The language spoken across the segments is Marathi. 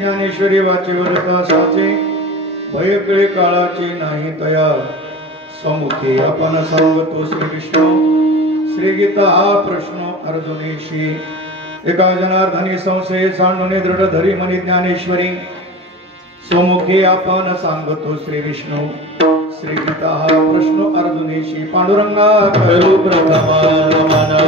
ज्ञानेश्वरी वाचेवरता साचे भय कळे काळाचे नाही तया समुखे आपण सांगतो श्री विष्णू श्री गीता हा प्रश्न अर्जुनेशी एका जनार्दनी संशय सांडूने दृढ धरी मनी ज्ञानेश्वरी समुखे आपण सांगतो श्री विष्णू श्री गीता हा प्रश्न अर्जुनेशी पांडुरंगा करू प्रथम नमन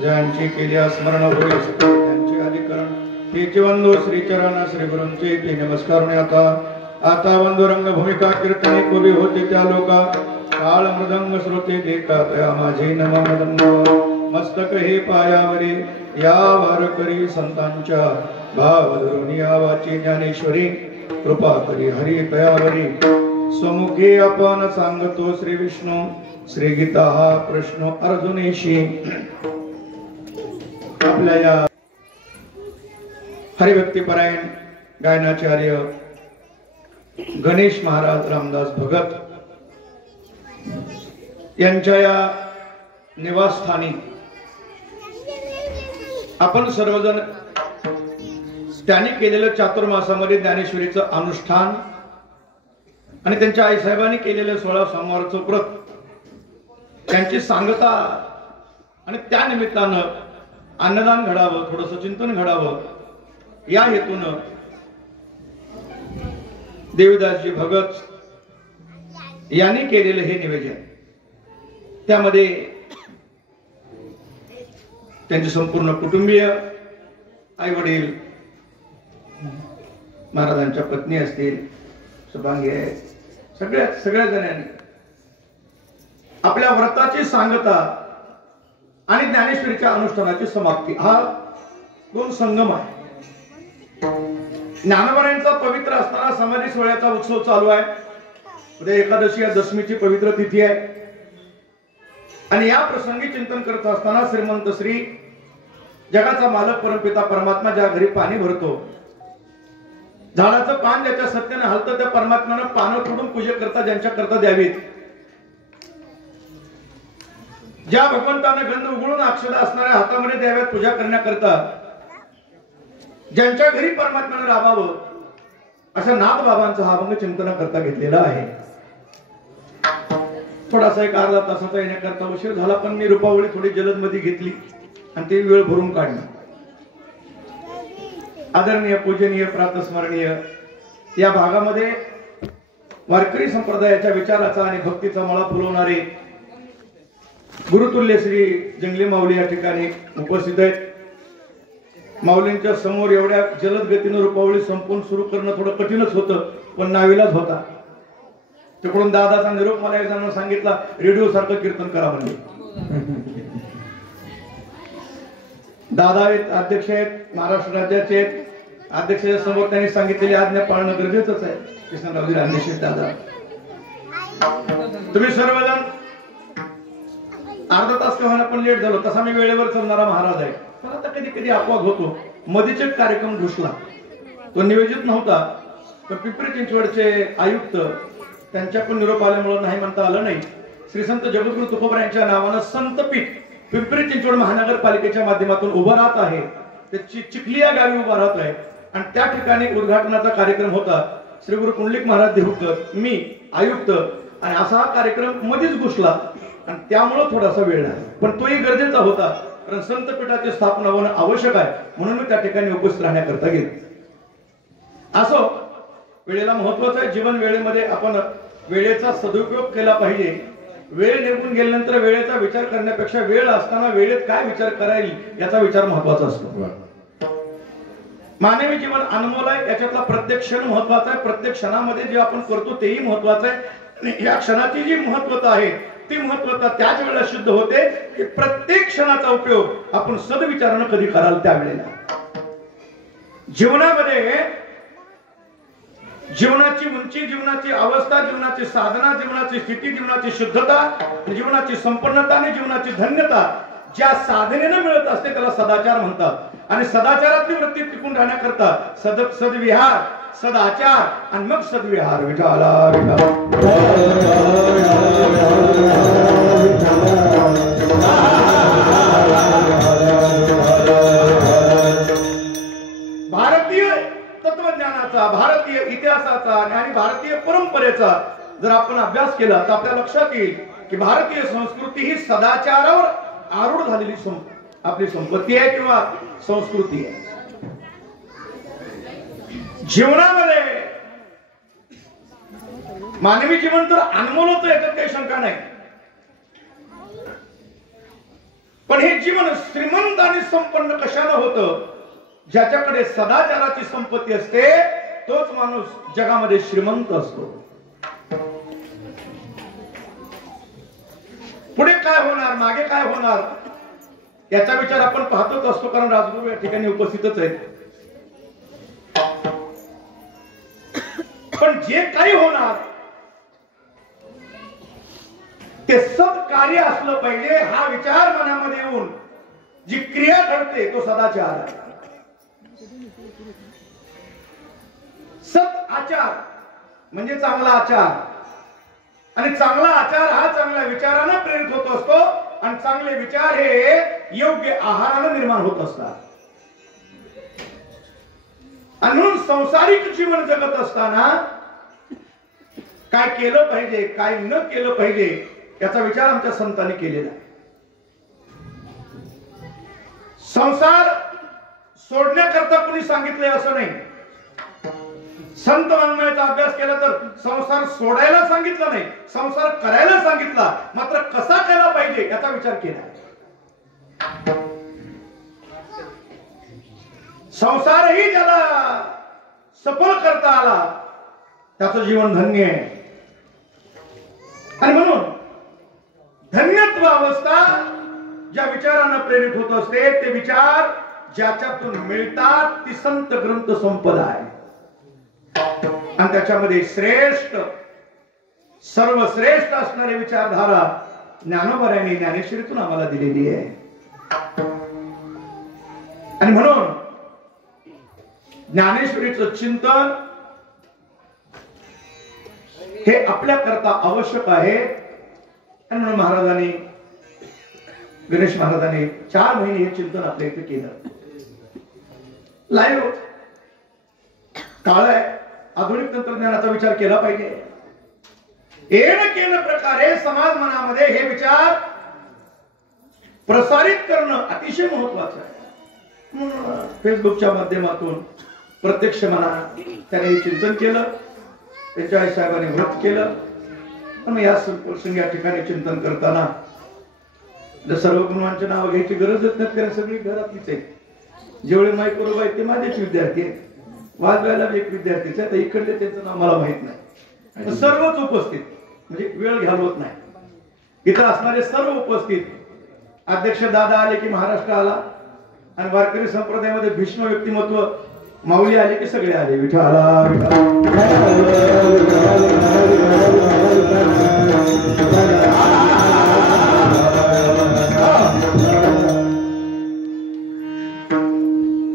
ज्यांची केल्या स्मरण होय त्यांचे अधिकरण तेचे वंदो श्रीचरण श्री गुरूंचे ते नमस्कार आता वंदो रंग भूमिका कीर्तने कोबी होते त्या लोका काळ मृदंग श्रोते देखा तया माझे नम मदंग मस्तक हे पायावरी या वारकरी संतांच्या भाव धरून या वाची ज्ञानेश्वरी कृपा करी हरी तयावरी समुखे आपण सांगतो श्री विष्णू श्री गीता हा प्रश्न अर्जुनेशी आपल्या या हरिभक्तीपरायण गायनाचार्य गणेश महाराज रामदास भगत यांच्या या निवासस्थानी आपण सर्वजण त्यांनी केलेलं चातुर्मासामध्ये ज्ञानेश्वरीचं अनुष्ठान आणि त्यांच्या आईसाहेबांनी केलेलं 16 सोमवारचं व्रत त्यांची सांगता आणि त्या निमित्तानं अन्नदान घडावं थोडंसं चिंतन घडावं या हेतून देवदासजी भगत यांनी केलेलं हे निवेदन त्यामध्ये त्यांचे संपूर्ण कुटुंबीय आई वडील महाराजांच्या पत्नी असतील शुभांगी सगळ्या जणांनी आपल्या व्रताची सांगता आणि ज्ञानेश्वरीच्या अनुष्ठानाची समाप्ती हा दोन संगम आहे. ज्ञानोबांचा पवित्र असताना समाधी सोहळ्याचा उत्सव चालू आहे. उद्या एकादशी या दशमीची पवित्र तिथी आहे आणि या प्रसंगी चिंतन करत असताना श्रीमंत श्री जगाचा मालक परमपिता परमात्मा ज्या घरी पाणी भरतो झाडाचं पान ज्याच्या सत्याने हलतं त्या परमात्म्यानं पानं तोडून पूजे करता ज्यांच्या करता द्यावीत. ज्या भगवंतानं गंध उघडून अक्षदा असणाऱ्या हातामध्ये द्याव्यात पूजा करण्याकरता ज्यांच्या घरी परमात्म्यानं राहावं अशा नाथ बाबांचा हा अभंग चिंतन करता घेतलेला आहे. थोडासा एक अर्धा तासाचा येण्याकरता उशीर झाला, पण मी रूपावळी थोडी जलद मध्ये घेतली आणि ती वेळ भरून काढली. आदरणीय पूजनीय प्रातस्मरणीय या भागामध्ये वारकरी संप्रदायाच्या विचाराचा आणि भक्तीचा मळा फुलवणारे गुरुतुल्य श्री जंगली माऊली या ठिकाणी उपस्थित आहेत. माऊलींच्या समोर एवढ्या जलद गतीनं रूपावळी संपून सुरू करणं थोडं कठीणच होतं, पण नावीलाच होता. तिकडून दादाचा निरोप मला एक जणांना सांगितला, रेडिओ सारखं कीर्तन करा म्हणजे. दादा आहेत, अध्यक्ष आहेत, महाराष्ट्र राज्याचे आहेत. अध्यक्षाच्या समोर त्यांनी सांगितलेली आज्ञा पाळणं गरजेचंच आहे. कृष्णरावजी रांदेशेठ दादा, तुम्ही सर्वजण अर्धा तास का पण लेट झालो, तसा मी वेळेवर चालणारा महाराज आहे. पण आता कधी कधी अपवाद होतो. मधीच एक कार्यक्रम घुसला, तो नियोजित नव्हता, पण पिंपरी चिंचवडचे आयुक्त त्यांच्या पण निरोप आल्यामुळे नाही म्हणता आलं नाही. श्री संत जगद्गुरु तुकोबा यांच्या नावानं संतपीठ पिंपरी चिंचवड महानगरपालिकेच्या माध्यमातून उभं राहत आहे. ते चिखली या गावी उभा राहत आहे आणि त्या ठिकाणी उद्घाटनाचा कार्यक्रम होता. श्री गुरु कुंडलिक महाराज देहुकर, मी, आयुक्त आणि असा हा कार्यक्रम मध्येच घुसला आणि त्यामुळे थोडासा वेळ लागला, पण तोही गरजेचा होता, कारण संतपीठाची स्थापना होणं आवश्यक आहे. म्हणून मी त्या ठिकाणी उपस्थित राहण्याकरता गेलो. असो, वेळेला महत्वाचं आहे. जीवन वेळेमध्ये आपण वेळेचा सदुपयोग केला पाहिजे. वेळ निघून गेल्यानंतर वेळेचा विचार करण्यापेक्षा वेळ असताना वेळेत काय विचार करायला याचा विचार महत्वाचा असतो. मानवी जीवन अनमोल आहे, याच्यातला प्रत्येक क्षण महत्वाचा आहे. प्रत्येक क्षणामध्ये जे आपण करतो तेही महत्वाचं आहे. आणि या क्षणाची जी महत्वता आहे ती महत्वता त्याच वेळेला सिद्ध होते की प्रत्येक क्षणाचा उपयोग आपण सदविचारानं कधी कराल त्यावेळेला. जीवनामध्ये जीवनाची उंची, जीवनाची अवस्था, जीवनाची साधना, जीवनाची स्थिती, जीवनाची शुद्धता, जीवनाची संपन्नता आणि जीवनाची धन्यता ज्या साधनेने मिळत असते त्याला सदाचार म्हणतात. आणि सदाचारातली वृत्ती टिकून राहण्याकरता सदविहार, सदाचार आणि मग सद्विहार. विठाला भारतीय तत्वज्ञानाचा, भारतीय इतिहासाचा आणि भारतीय परंपरेचा जर आपण अभ्यास केला तर आपल्या लक्षात येईल की भारतीय संस्कृती ही सदाचारावर आरूढ झालेली आपली संपत्ती आहे किंवा संस्कृती आहे. जीवनामध्ये मानवी जीवन तर अनमोल होतं, याच्यात काही शंका नाही. पण हे जीवन श्रीमंत आणि संपन्न कशानं होतं? ज्याच्याकडे सदाचाराची संपत्ती असते तोच माणूस जगामध्ये श्रीमंत असतो. पुढे काय होणार, मागे काय होणार याचा विचार आपण पाहतच असतो, कारण राजगुरू या ठिकाणी उपस्थितच आहेत. पण जे काही होणार ते सत्कार्य असलं पाहिजे, हा विचार मनामध्ये येऊन जी क्रिया घडते तो सदाचार आहे. सत आचार म्हणजे चांगला आचार, आणि चांगला आचार हा चांगल्या विचारानं प्रेरित होत असतो आणि चांगले विचार हे योग्य आहारानं निर्माण होत असतात. आणि म्हणून संसारिक जीवन जगत असताना काय केलं पाहिजे, काय न केलं पाहिजे याचा विचार आमच्या संतांनी केलेला आहे. संसार सोडण्याकरता कुणी सांगितलंय असं नाही. संत वाङ्मयाचा अभ्यास केला तर संसार सोडायला सांगितलं नाही, संसार करायला सांगितला. मात्र कसा केला पाहिजे याचा विचार केला. संसारही ज्याला सफल करता आला त्याचं जीवन धन्य आहे. आणि म्हणून धन्यत्व अवस्था ज्या विचारानं प्रेरित होत असते ते विचार ज्याच्यातून मिळतात ती संत ग्रंथ संपदा आहे. आणि त्याच्यामध्ये श्रेष्ठ, सर्वश्रेष्ठ असणारी विचारधारा ज्ञानोबा यांनी ज्ञानेश्वरीतून आम्हाला दिलेली आहे. आणि म्हणून ज्ञानेश्वरीचं चिंतन हे आपल्या करता आवश्यक आहे. आणि महाराजांनी गणेश महाराजांनी 4 महिने हे चिंतन आपल्या इथे केलं. लाईव्ह काळ आहे, आधुनिक तंत्रज्ञानाचा विचार केला पाहिजे. येन केन प्रकारे समाज मनामध्ये हे विचार प्रसारित करणं अतिशय महत्वाचं आहे. फेसबुकच्या माध्यमातून प्रत्यक्ष म्हणा त्याने चिंतन केलं, त्यांच्या आई साहेबांनी व्रत केलं. पण या प्रसंगी या ठिकाणी चिंतन करताना सर्व गुरुवांचे नाव घ्यायची गरजच नाही, कारण सगळी घरातलीच आहे. जेवढे माईकवर आहेत ते माझेच विद्यार्थी आहेत, वाजवायला एक विद्यार्थीच आहे. तर इकडले त्यांचं नाव मला माहित नाही. सर्वच उपस्थित म्हणजे वेळ घालवत नाही. इथं असणारे सर्व उपस्थित अध्यक्ष दादा आले की महाराष्ट्र आला, आणि वारकरी संप्रदायामध्ये भीष्म व्यक्तिमत्व माऊली आले की सगळे आले. विठाला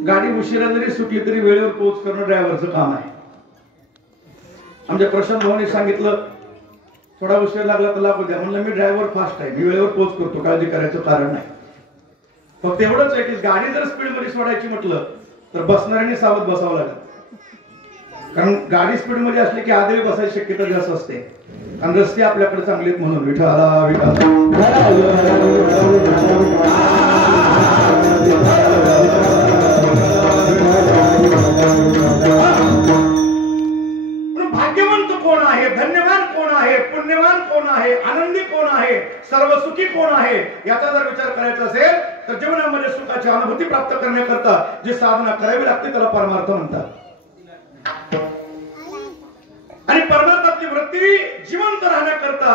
गाडी उशिरा जरी सुटली तरी वेळेवर पोहोच करणं ड्रायव्हरचं काम आहे. आमच्या प्रशांत भाऊने सांगितलं थोडा उशीर लागला तर लागू द्या. म्हणलं मी ड्रायव्हर फास्ट आहे, मी वेळेवर पोहोच करतो, काळजी करायचं कारण नाही. फक्त एवढंच आहे की गाडी जर स्पीड मध्ये सोडायची म्हटलं तर बसणाऱ्यांनी सावध बसावं लागेल. कारण गाडी स्पीड मध्ये असली की आधी बसायची शक्यता जास्त असते, आणि रस्ते आपल्याकडे चांगले आहेत म्हणून. विठाला भाग्यवंत कोण आहे, धन्यवान कोण आहे, पुण्यवान कोण आहे, आनंदी कोण आहे, सर्व सुखी कोण आहे याचा जर विचार करायचा असेल तर जीवनामध्ये सुखाची अनुभूती प्राप्त करण्याकरता जी साधना करावी लागते त्याला परमार्थ म्हणतात. आणि परमार्थातली वृत्ती जिवंत राहण्याकरता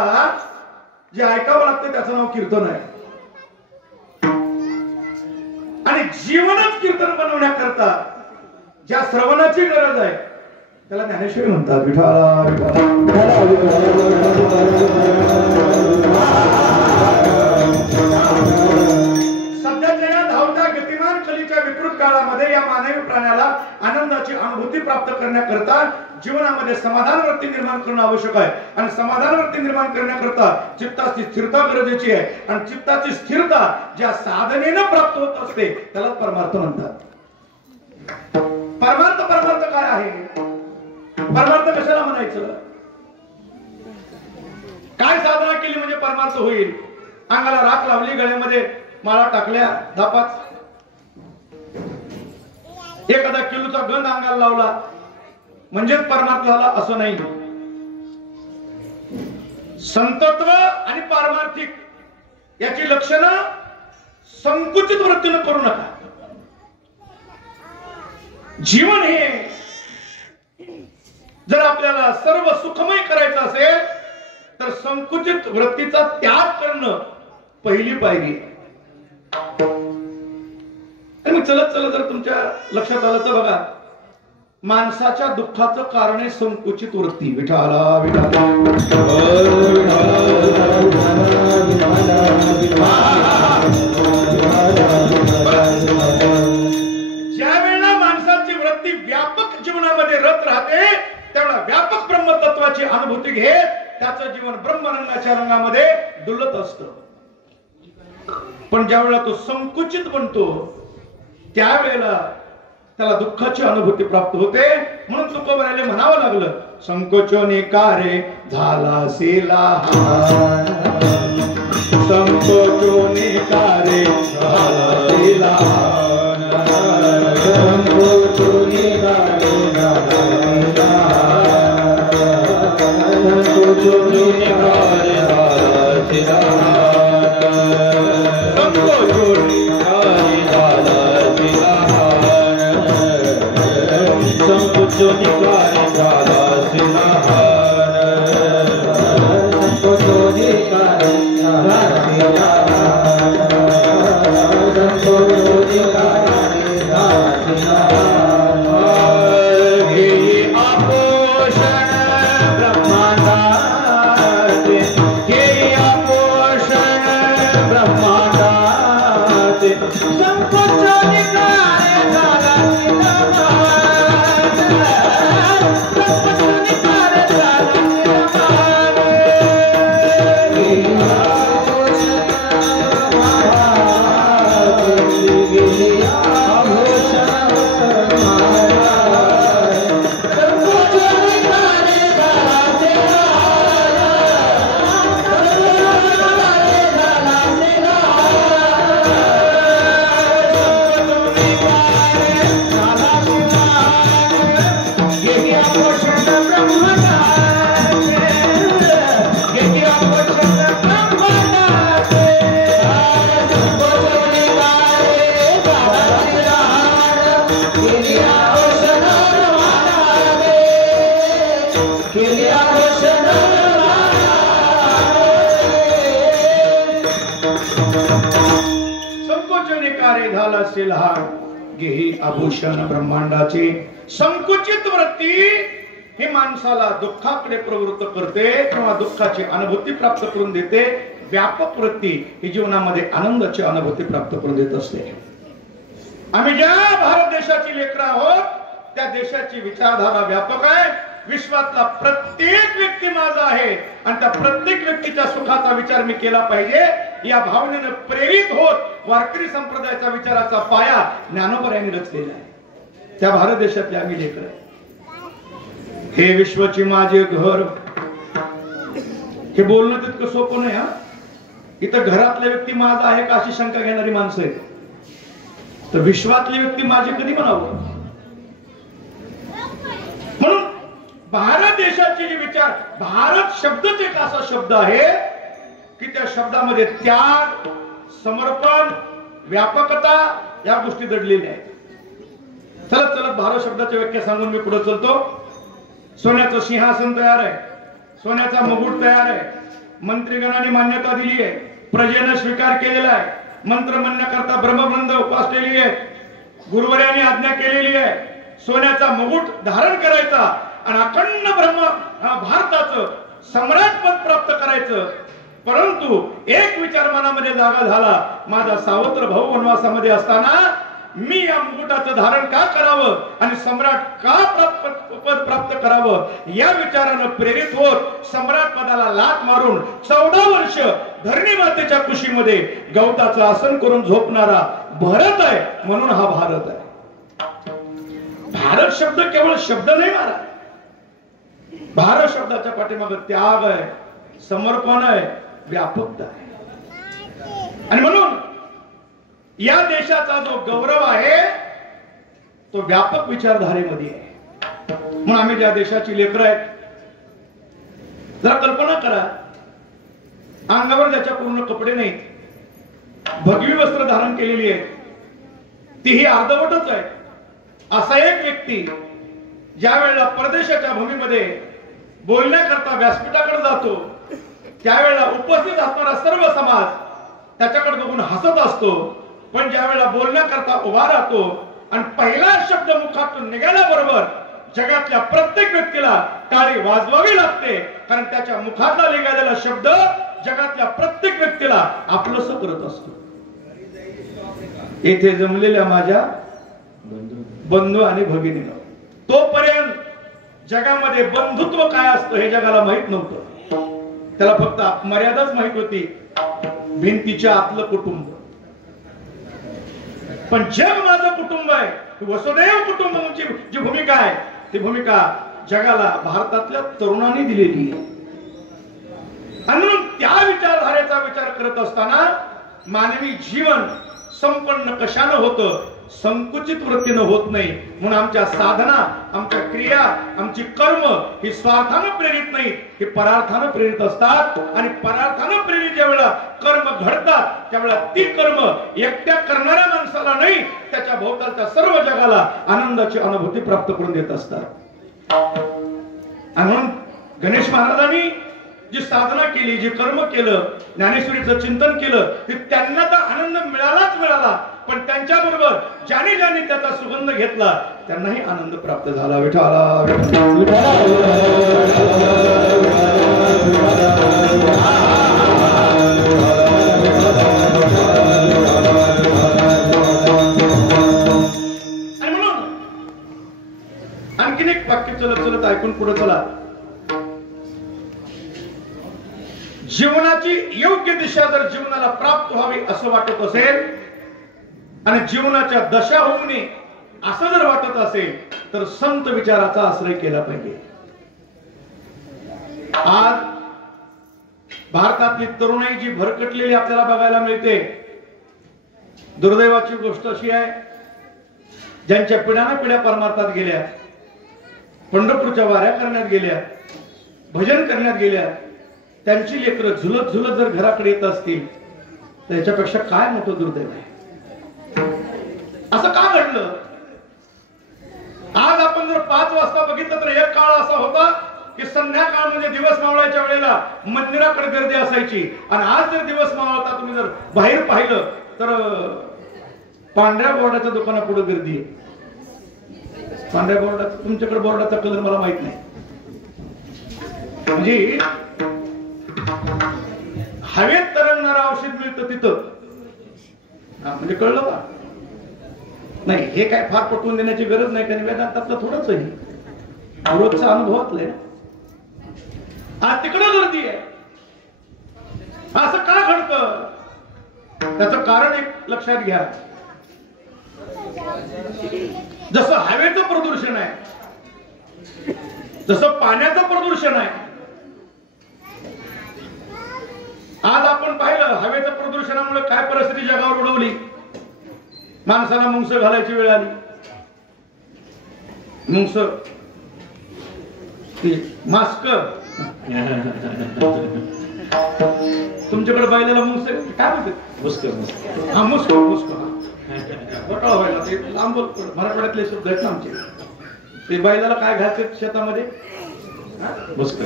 जे ऐकावं लागतं त्याचं नाव कीर्तन आहे. आणि जीवनच कीर्तन बनवण्याकरता ज्या श्रवणाची गरज आहे त्याला ज्ञानेश्वरी म्हणतात. सध्याच्या या धावत्या गतिमान कलीच्या विकृत काळामध्ये या मानवी प्राण्याला आनंदाची अनुभूती प्राप्त करण्याकरता जीवनामध्ये समाधान वृत्ती निर्माण करणं आवश्यक आहे. आणि समाधान वृत्ती निर्माण करण्याकरता चित्ताची स्थिरता गरजेची आहे. आणि चित्ताची स्थिरता ज्या साधनेनं प्राप्त होत असते त्याला परमार्थ म्हणतात. परमार्थ काय आहे, परमार्थ कशाला म्हणायचं, काय साधना केली म्हणजे परमार्थ होईल. अंगाला राख लावली, गळ्यामध्ये माळा टाकल्या, धापाच एखादा किलोचा गंध अंगाला लावला म्हणजेच परमार्थ झाला असं नाही. संतत्व आणि पारमार्थिक याची लक्षणं संकुचित वृत्तीनं करू नका. जीवन हे जर आपल्याला सर्व सुखमय करायचं असेल तर संकुचित वृत्तीचा त्याग करणं पहिली पायरी. आणि चलत चलत जर तुमच्या लक्षात आलं तर बघा, माणसाच्या दुःखाचं कारण आहे संकुचित वृत्ती. विठाला विठाला ज्या वेळेला माणसाची वृत्ती व्यापक जीवनामध्ये रत राहते त्यावेळेला व्यापक ब्रह्मतत्वाची अनुभूती घेत त्याचं जीवन ब्रह्मरंगाच्या रंगामध्ये डुलत असतं. पण ज्या वेळेला तो संकुचित बनतो त्यावेळेला त्याला दुःखाची अनुभूती प्राप्त होते. म्हणून तुकोबारायला म्हणावं लागलं, संकोचोने कारे झाला सेला, संकोचोने कारे झाला सेला, संकोचोने कारे झाला सेला, संकोचोने कारे झाला सेला, संकोचोने कारे झाला सेला, संकोचो निकारे झाला सिंहार, संकोचो निकारे झाला सिंहार, संकोचो निकारे झाला सिंहार. घेई आपोषण ब्रह्मांडाचे, घेई आपोषण ब्रह्मांडाचे, संकोचो निकारे झाला सिंहार. प्रकारे झाला असेल हा घेही आभूषण ब्रह्मांडाचे. संकुचित वृत्ती ही माणसाला दुःखाकडे प्रवृत्त करते किंवा दुःखाची अनुभूती प्राप्त करून देते. व्यापक वृत्ती ही जीवनामध्ये आनंदाची अनुभूती प्राप्त करून देत असते. आम्ही ज्या भारत देशाची लेकरं आहोत त्या देशाची विचारधारा व्यापक आहे. विश्वातला प्रत्येक व्यक्ती माझा आहे आणि त्या प्रत्येक व्यक्तीच्या सुखाचा विचार मी केला पाहिजे या भावनेने प्रेरित होत वारकरी संप्रदायाचा विचाराचा पाया ज्ञानोबा यांनी रचलेला आहे. त्या भारत देशातले आम्ही लेकर आहे. हे विश्वाची माझे घर हे बोलणं तितकं सोपं नाही. हा इथं घरातल्या व्यक्ती माझा आहे का अशी शंका घेणारी माणसं आहेत. तर विश्वातली व्यक्ती माझी कधी म्हणावं. म्हणून भारत देशाचे जे विचार भारत शब्दच एक असा शब्द आहे की त्या शब्दामध्ये त्याग समर्पण व्यापकता या गोष्टी दडलेल्या आहेत. चलत चलत भारत शब्दाची व्याख्या सांगून मी पुढे चलतो. सोन्याचं सिंहासन तयार आहे. सोन्याचा मुकुट तयार आहे. मंत्रीगणाने मान्यता दिली आहे. प्रजेने स्वीकार केलेला आहे. मंत्र म्हणण्याकरता ब्रह्मवृंद उपासलेली आहे. गुरुवर्यांनी आज्ञा केलेली आहे. सोन्याचा मुकुट धारण करायचा आणि अखंड ब्रह्म भारताचं सम्राट पद प्राप्त करायचं. परंतु एक विचार मनामध्ये जागा झाला. माझा सावत्र भाऊ वनवासामध्ये असताना मी या मुकुटाचं धारण का करावं आणि सम्राट का पद प्राप्त करावं या विचारानं प्रेरित होत सम्राट पदाला लाथ मारून 14 वर्ष धरणी मातेच्या कुशीमध्ये गवताचं आसन करून झोपणारा भरत आहे. म्हणून हा भारत आहे. भारत शब्द केवळ शब्द नाही मारा. भारत शब्दाच्या पाठीमागे त्याग आहे समर्पण आहे व्यापकता आहे. आणि म्हणून या देशाचा जो गौरव आहे तो व्यापक विचारधारेमध्ये आहे. म्हणून आम्ही ज्या देशाची लेकरं आहेत जरा कल्पना करा. अंगावर ज्याच्या पूर्ण कपडे नाहीत भगवी वस्त्र धारण केलेली आहेत तीही अर्धवटच आहे. असा एक व्यक्ती ज्या वेळेला परदेशाच्या भूमीमध्ये बोलण्याकरता व्यासपीठाकडे जातो त्यावेळेला उपस्थित असणारा सर्व समाज त्याच्याकडे बघून हसत असतो. पण ज्या वेळेला बोलण्याकरता उभा राहतो आणि पहिला शब्द मुखातून निघाल्याबरोबर जगातल्या प्रत्येक व्यक्तीला टाळी वाजवावी लागते. कारण त्याच्या मुखातला निघालेला शब्द जगातल्या प्रत्येक व्यक्तीला आपलंसं करत असतो. येथे जमलेल्या माझ्या बंधू आणि भगिनींनो तोपर्यंत जगामध्ये बंधुत्व काय असतं हे जगाला माहित नव्हतं. त्याला फक्त मर्यादाच माहित होती भिंतीच्या आतलं कुटुंब. पण जग माझं कुटुंब आहे वसुदैव कुटुंबाची जी भूमिका आहे ती भूमिका जगाला भारतातल्या तरुणांनी दिलेली आहे. आणि म्हणून त्या विचारधारेचा विचार करत असताना मानवी जीवन संपन्न कशानं होतं संकुचित वृत्तीनं होत नाही. म्हणून आमच्या साधना आमच्या क्रिया आमची कर्म ही स्वार्थानं प्रेरित नाही ही परार्थानं प्रेरित असतात. आणि परार्थानं प्रेरित ज्या वेळेला कर्म घडतात त्यावेळेला ती कर्म एकट्या करणाऱ्या माणसाला नाही त्याच्या भोवतालच्या सर्व जगाला आनंदाची अनुभूती प्राप्त करून देत असतात. आणि म्हणून गणेश महाराजांनी जी साधना केली जी कर्म केलं ज्ञानेश्वरीचं चिंतन केलं ते त्यांना तर आनंद मिळालाच मिळाला. पण त्यांच्याबरोबर ज्याने ज्याने त्याचा सुगंध घेतला त्यांनाही आनंद प्राप्त झाला. विठाला आणि म्हणून आणखीन एक वाक्य चलत चलत ऐकून पुढे चला. जीवनाची योग्य दिशा जर जीवनाला प्राप्त व्हावी असं वाटत असेल आणि जीवनाच्या दशा होऊ नये असं जर वाटत असेल तर संत विचाराचा आश्रय केला पाहिजे. आज भारतातली तरुणाई जी भरकटलेली आपल्याला बघायला मिळते. दुर्दैवाची गोष्ट अशी आहे ज्यांच्या पिढ्याना पिढ्या परमार्थात गेल्या पंढरपूरच्या वाऱ्या करण्यात गेल्या भजन करण्यात गेल्या त्यांची लेकरं झुलत झुलत जर घराकडे येत असतील तर याच्यापेक्षा काय मोठं दुर्दैव आहे. असं का घडलं. आज आपण जर 5 वाजता बघितलं तर एक काळ असा होता की संध्याकाळ म्हणजे दिवस मावळायच्या वेळेला मंदिराकडे गर्दी असायची. आणि आज जर दिवस मावळता तुम्ही जर बाहेर पाहिलं तर पांढऱ्या बोर्डाच्या दुकानापुढे गर्दी आहे. पांढऱ्या बोर्डाचा, तुमच्याकडे बोर्डाचा कलर मला माहित नाही. म्हणजे हवेत तरंगणारं औषध मिळतं तिथं. म्हणजे कळलं का? नाही, हे काय फार पटवून देण्याची गरज नाही, कारण वेदांतातलं थोडंच आहे, रोजचा अनुभवातलं आहे. आज तिकडं गर्दी आहे. असं का घडतं? त्याचं कारण एक लक्षात घ्या. जसं हवेचं प्रदूषण आहे, जसं पाण्याचं प्रदूषण आहे. आज आपण पाहिलं हवेच्या प्रदूषणामुळे काय परिस्थिती जगावर उडवली. माणसाला मुंगस घालायची वेळ आली. मुंगस, मास्क. तुमच्याकडे बैलाला मुंगस काय म्हणतात? मुस्क. हा, मुस्क. मुस्क घोटाळा व्हायला ते लांब मराठवाड्यातले शब्द आहेत ना आमचे. ते बैलाला काय घालतात शेतामध्ये? मुस्क.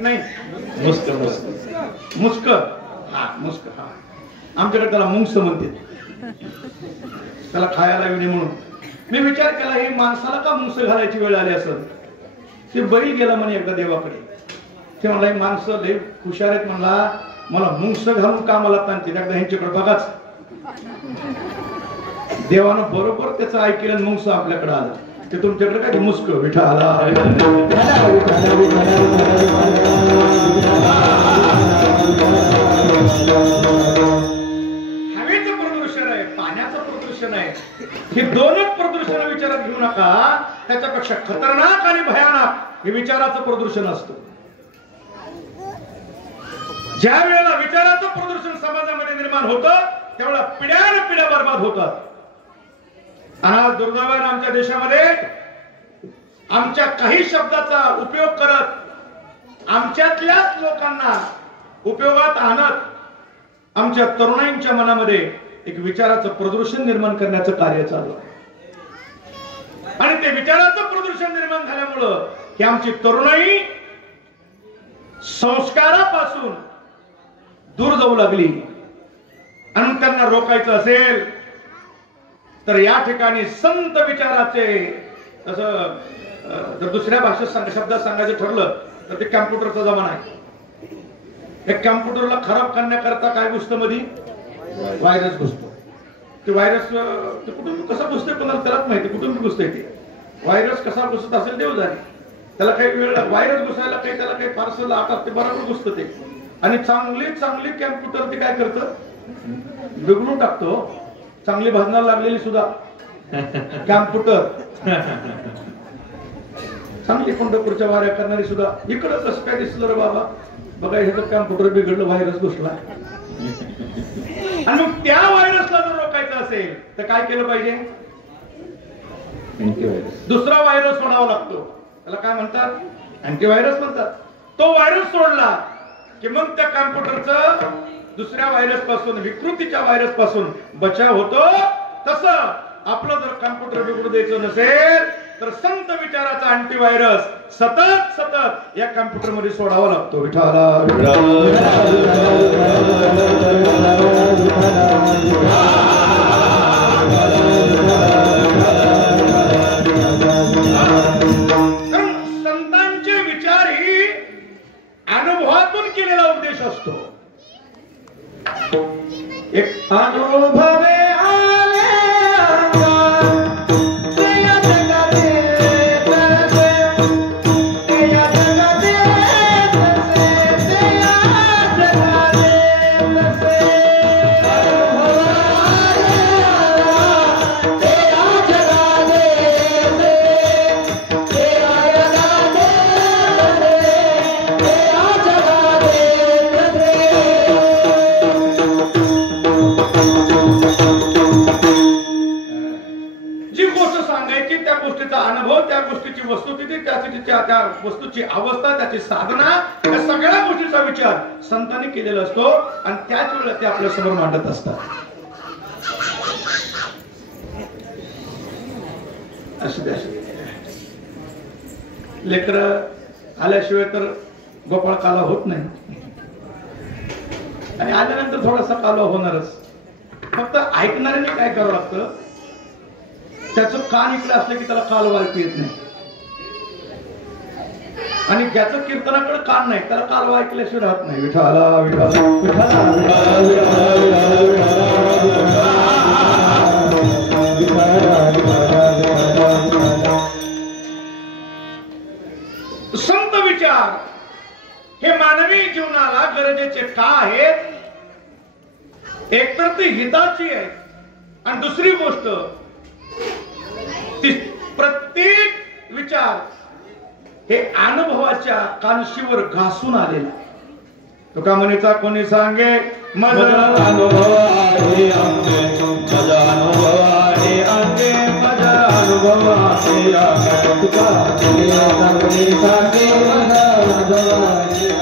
नाही, मुस्क. मुस्क. मुस्क. हा, मुस्क. हा, आमच्याकडे त्याला मुंगस म्हणते. त्याला खायला विणे म्हणून. मी विचार केला, हे माणसाला का मुंगस घालायची वेळ आली असं. ते बैल गेला म्हणे एकदा देवाकडे. ते म्हणला, माणसं लय हुशार आहेत, म्हणला मला मुंगस घालून कामाला ताणते, एकदा ह्यांच्याकडे बघाच. देवानं बरोबर त्याचं ऐकलं, मुंगस आपल्याकडे आलं. ते तुमच्याकडे काय मुस्क विठाला. हवेचं प्रदूषण आहे, पाण्याचं प्रदूषण आहे. हे दोनच प्रदूषण विचारात घेऊ नका. त्याच्यापेक्षा खतरनाक आणि भयानक हे विचाराचं प्रदूषण असतं. ज्या वेळेला विचाराचं प्रदूषण समाजामध्ये निर्माण होतं, त्यावेळेला पिढ्यान पिढ्या बर्बाद होतात. आज दुर्दैवाने आमच्या देशामध्ये आमच्या काही शब्दाचा उपयोग करत आमच्यातल्याच लोकांना उपयोगात आणत आमच्या तरुणाईंच्या मनामध्ये एक विचाराचं प्रदूषण निर्माण करण्याचं कार्य चालू आहे. आणि ते विचाराचं प्रदूषण निर्माण झाल्यामुळं ही आमची तरुणाई संस्कारापासून दूर जाऊ लागली. आणि त्यांना रोखायचं असेल तर या ठिकाणी संत विचाराचे, तसं जर दुसऱ्या भाषेत शब्दात सांगायचं ठरलं तर ते कॅम्प्युटरचा जमाना आहे. त्या कॅम्प्युटरला खराब करण्याकरता काय घुसतं मध्ये? व्हायरस घुसतो. ते व्हायरस ते कुठून कसं घुसते कोणाला त्यालाच माहिती, कुठून घुसते ते व्हायरस. कसा घुसत असेल देव जाणे. त्याला काही वेळ, व्हायरस घुसायला काही, त्याला काही पार्सल आतात, ते बरोबर घुसतं ते. आणि चांगली चांगली कॅम्प्युटर ते काय करतं? बिघडून टाकतो. चांगली भाजनाला लागलेली सुद्धा कॅम्प्युटर, चांगली पंढरपूरच्या वाऱ्या करणारी सुद्धा इकडं कसं काय दिसलं रे बाबा, बघा ह्याचं कॅम्प्युटर बिघडलं, व्हायरस घुसला. आणि मग त्या व्हायरसला जर रोखायचं असेल तर काय केलं पाहिजे? अँटीव्हायरस. दुसरा व्हायरस सोडावा लागतो. त्याला काय म्हणतात? अँटीव्हायरस म्हणतात. तो व्हायरस सोडला की मग त्या कॅम्प्युटरचं दुसऱ्या व्हायरस पासून, विकृतीच्या व्हायरस पासून बचाव होतो. तसं आपलं जर कॅम्प्युटर बिघडू द्यायचं नसेल तर संत विचाराचा अँटीव्हायरस सतत सतत या कॅम्प्युटर मध्ये सोडावा लागतो. विठाला संतांचे विचार ही अनुभवातून केलेला उपदेश असतो. एक अनुभवे त्या वस्तूची अवस्था, त्याची साधना, या सगळ्या गोष्टीचा विचार संतांनी केलेला असतो आणि त्याच वेळेला ते आपल्या समोर मांडत असतात. लेकर आल्याशिवाय तर गोपाळ काला होत नाही आणि आल्यानंतर थोडासा काला होणारच. फक्त ऐकणाऱ्याने काय करावं लागतं, त्याचं कान इकडे असलं की त्याला काल ऐकू येत नाही, आणि ज्याचं कीर्तनाकडे कान नाही त्याला काल ऐकल्याशिवाय राहत नाही. विठाला विठाला संत विचार हे मानवी जीवनाला गरजेचे का आहेत? एकतर ती हिताची आहे, आणि दुसरी गोष्ट प्रत्येक विचार हे अनुभवाच्या कानशीवर घासून आलेला. तुका म्हणेचा कोणी सांगे माझा अनुभव आहे अंगे, माझा अनुभव आहे अंगे, माझा अनुभव आहे अंगे. तुका कोणी सांगे माझा अनुभव आहे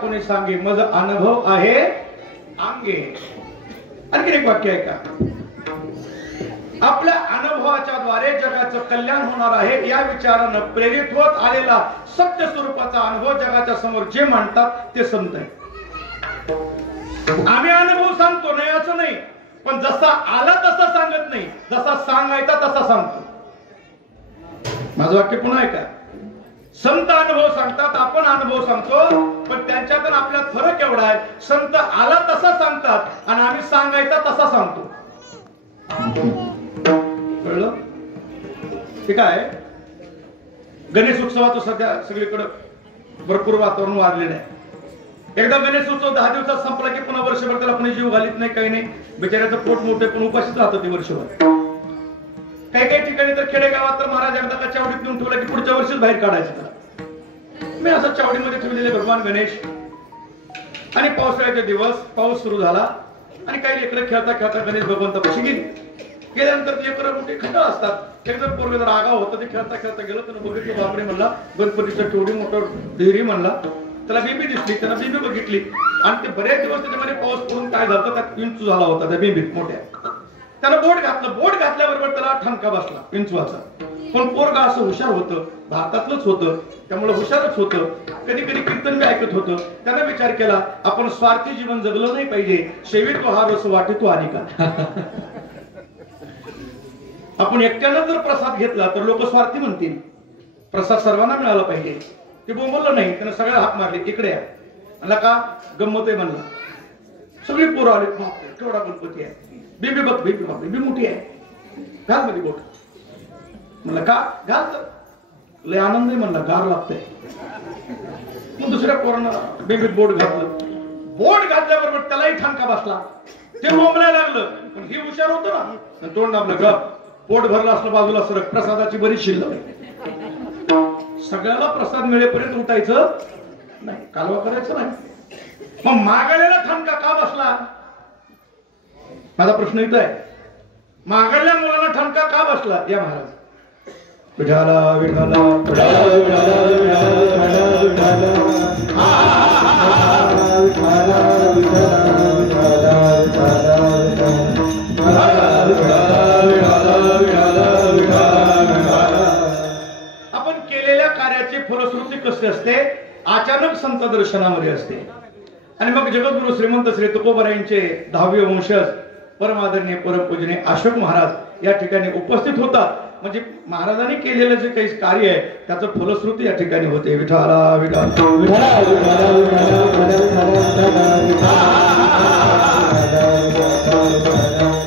कोणी सांगे माझा अनुभव आहे अंगे. आणखी एक वाक्य आहे का, आपल्या अनुभवाच्या द्वारे जगाचं कल्याण होणार आहे या विचारानं प्रेरित होत आलेला सत्य स्वरूपाचा अनुभव जगाच्या समोर जे मांडतात ते संत आहे. आम्ही अनुभव सांगतो नाही असं नाही, पण जसा आला तसा सांगत नाही, जसा सांगायचा तसा सांगतो. माझं वाक्य पुन्हा आहे का, संत अनुभव सांगतात, आपण अनुभव सांगतो, पण त्यांच्यात आपल्यात फरक एवढा आहे, संत आला तसा सांगतात आणि आम्ही सांगायचा तसा सांगतो. कळलं? ठीक आहे. गणेश उत्सवाचं सध्या सगळीकडे भरपूर वातावरण वाढलेलं आहे. एकदा गणेश उत्सव 10 दिवसात संपला की पुन्हा वर्षभर त्याला कोणी जीव घालीत नाही, काही नाही, बिचाऱ्याचं पोट मोठे पण उपाशीच राहतं ते वर्षभर. काही काही ठिकाणी तर खेडेगावात तर महाराज एकदा का चावडीत नेऊन ठेवला की पुढच्या वर्षीच बाहेर काढायचं. मी असं चावडीमध्ये ठेवलेले भगवान गणेश, आणि पावसाळ्याचे दिवस, पाऊस सुरू झाला आणि काही लेकरं खेळता खेळता गणेश भगवंतापाशी गेली. गेल्यानंतर लेकरं मोठे खंड असतात, एकदम पोरग जर आगाव होतं, ते खेळता खेळता गेलं, त्यानं बघितलं, बापरे म्हणला, गणपतीचं केवढी मोठं ढेरी म्हणला, त्याला बेबी दिसली, त्याला बेबी बघितली, आणि ते बरेच दिवस त्याच्यामध्ये पाऊस पडून काय झालं, त्यात विंचू झाला होता त्या बेबीत मोठ्या. त्यानं बोट घातलं, बोट घातल्याबरोबर त्याला ठणका बसला विंचवाचा. पण पोरगा असं हुशार होतं, भारतातलंच होतं, त्यामुळे हुशारच होतं, कधी कधी कीर्तन बी ऐकत होतं. त्यानं विचार केला, आपण स्वार्थी जीवन जगलं नाही पाहिजे, शेवितो हा रस वाटेतो आणि का. आपण एकट्यानं जर प्रसाद घेतला तर लोक स्वार्थी म्हणतील, प्रसाद सर्वांना मिळाला पाहिजे. ते बोंबललं नाही, त्यानं सगळ्या हात मारले, इकडे या म्हणला, का गंमत आहे म्हणला. सगळी पोरं आले, बापरे केवढा गणपती आहे, बेबी बघ, बेबी बघ, बेबी मोठी आहे, घाल मध्ये बोट म्हणलं, का घाल तर लय आनंद आहे म्हणला, गार लागतंय. मग दुसऱ्या पोरांना बेबीत बोट घातलं, बोट घातल्याबरोबर त्यालाही ठणका बसला, ते बोंबलायला लागलं. पण ही हुशार होतं ना, तोंड आपलं ग पोट भरलं असलं बाजूला सरक, प्रसादाची बरीच शिल्लक आहे. सगळ्याला प्रसाद मिळेपर्यंत उठायचं नाही, कालवा करायचं नाही. मग मागायला ठणका का बसला, माझा प्रश्न इथं आहे. मागल्या मुलांना ठणका का बसला, या महाराज. विठाला विठाला आपण केलेल्या कार्याची फलश्रुती कशी असते, अचानक संत दर्शनामध्ये असते. आणि मग जगद्गुरु श्रीमंत श्री तुकोबारायांचे 10वे वंशज परमादरणीय परमपूजनीय अशोक महाराज या ठिकाणी उपस्थित होतात. म्हणजे महाराजांनी केलेलं जे काही कार्य आहे त्याचं फलश्रुती या ठिकाणी होते. विठाला विठाला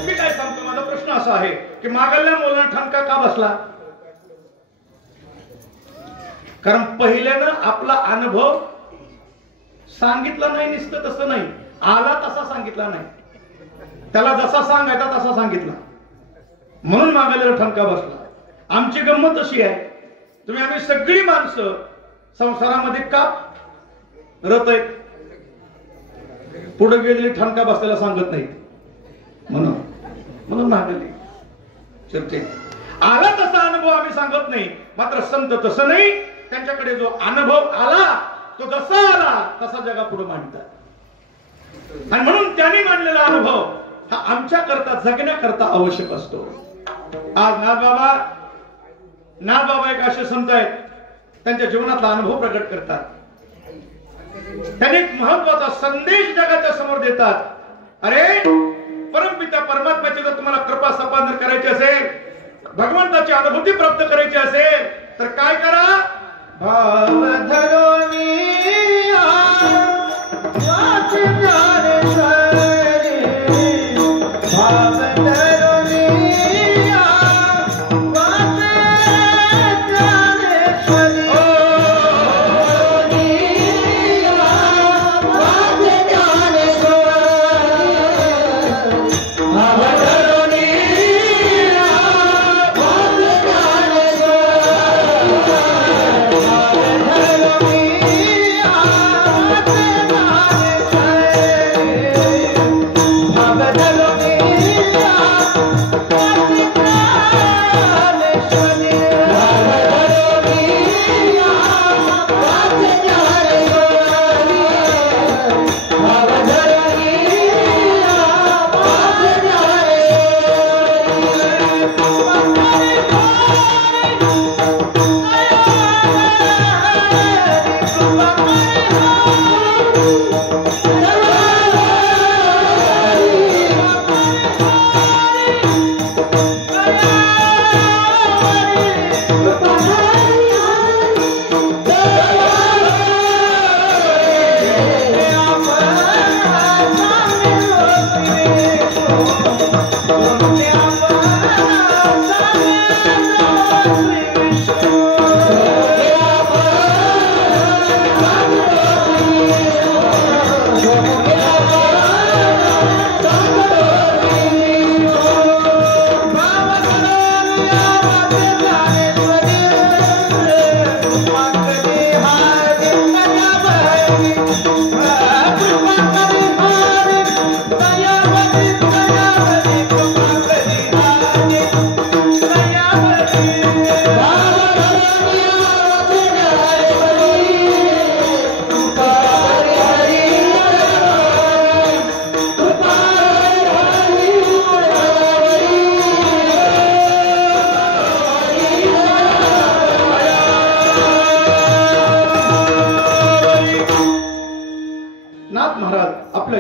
मी काय सांगतो, माझा प्रश्न असा आहे की मागल्या मुलांना ठणका का बसला. कारण पहिल्यानं आपला अनुभव सांगितला नाही, नुसतं तसं नाही, आला तसा सांगितला नाही. त्याला जसा सांगायचा तसा सांगितला, म्हणून मागायला ठणका बसला. आमची गंमत अशी आहे, आम्ही सगळी माणसं संसारामध्ये का रत आहे, पुढे गेलेली ठणका बसल्याला सांगत नाही, म्हणून मागली चर्चे. आला तसा अनुभव आम्ही सांगत नाही, मात्र संत तसं नाही. त्यांच्याकडे जो अनुभव आला तो जसा आला तसा जगा पुढे मांडतात. आणि म्हणून त्यांनी मांडलेला अनुभव हा आमच्या करता जगण्याकरता आवश्यक असतो. आज नाथबाबा एक असे संत आहेत, त्यांच्या जीवनातला अनुभव प्रकट करतात. त्यांनी एक महत्वाचा संदेश जगाच्या समोर देतात. अरे परमपिता परमात्म्याची जर तुम्हाला कृपा संपादन करायची असेल, भगवंताची अनुभूती प्राप्त करायची असेल तर काय करा? भाव धरोनी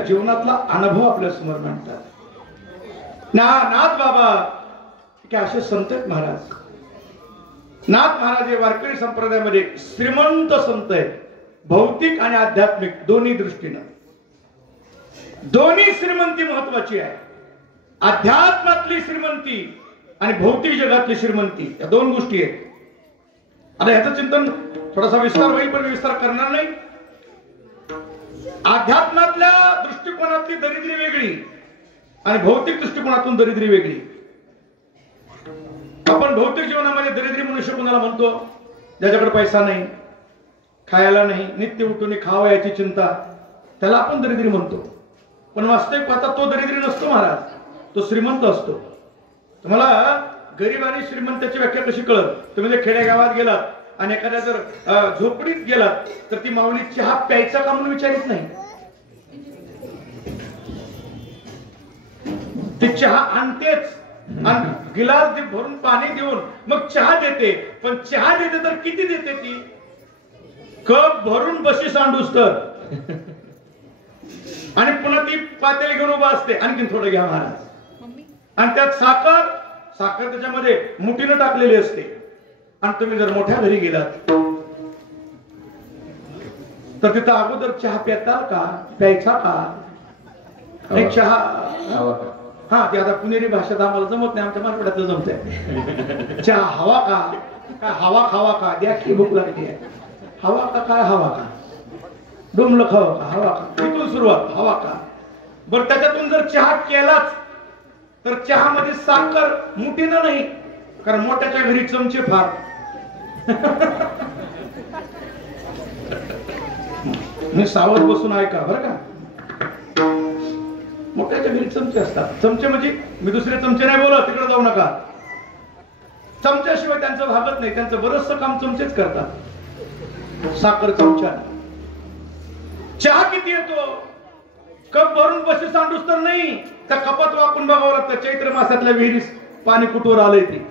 जीवनातला अनुभव आपल्या समोर मांडतात. नाथ बाबा असे संत महाराज. नाथ महाराज हे वारकरी संप्रदायामध्ये श्रीमंत संत आहेत, भौतिक आणि आध्यात्मिक दोन्ही दृष्टीनं. दोन्ही श्रीमंती महत्वाची आहे. अध्यात्मातली श्रीमंती आणि भौतिक जगातली श्रीमंती या दोन गोष्टी आहेत. आता याचं चिंतन थोडासा विस्तार होईल, पण विस्तार करणार नाही. अध्यात्मातल्या दृष्टिकोनातली दरिद्री वेगळी आणि भौतिक दृष्टिकोनातून दरिद्री वेगळी. आपण भौतिक जीवनामध्ये दरिद्री मनुष्य कोणाला म्हणतो? ज्याच्याकडे पैसा नाही, खायला नाही, नित्य उठून खावयाची चिंता, त्याला आपण दरिद्री म्हणतो. पण वास्तविक पाहता तो दरिद्री नसतो महाराज, तो श्रीमंत असतो. तुम्हाला गरीब आणि श्रीमंताची व्याख्या कशी कळत? तुम्ही जर खेडेगावात गेलात आणि एखाद्या जर झोपडीत गेलात तर ती माऊली चहा प्यायचा का म्हणून विचारित नाही. ती चहा आणतेच आणि गिलास भरून पाणी देऊन मग चहा देते. पण चहा देते तर किती देते? ती कप भरून बशी सांडूस तर, आणि पुन्हा ती पातेली घेऊन उभा असते, आणखीन थोडं घ्या महाराज. आणि त्यात साखर त्याच्यामध्ये मुठीनं टाकलेली असते. आणि तुम्ही जर मोठ्या घरी गेलात तर तिथं अगोदर चहा पिताल का? प्यायचा का? एक चहा, हा ते आता पुणेरी भाषेत आम्हाला जमत नाही, आमच्या मराठवाड्यात जमतंय. चहा हवा का? काय हवा खावा का? द्या की भूक लागते. हवा का? काय हवा का? डोंबलं खावा का? हवा का? इथून सुरुवात. हवा का? बरं त्याच्यातून जर चहा केलाच तर चहामध्ये साखर मुठीनं नाही, कारण मोठ्याच्या घरी चमचे फार. मी सावध बसून ऐका बरं का. मोठ्याच्या घरी चमचे असतात. चमचे म्हणजे मी दुसरे चमचे नाही बोलत, तिकडे जाऊ नका. चमच्याशिवाय त्यांचं भागत नाही. त्यांचं बरचसं काम चमचेच करतात. साखर चमचा. चहा किती येतो? कप भरून बशी सांडूस तर नाही, त्या कपात वाकून बघावं लागतं. चैत्र मासातल्या विहिरीस पाणी कुठवर आलंय ते.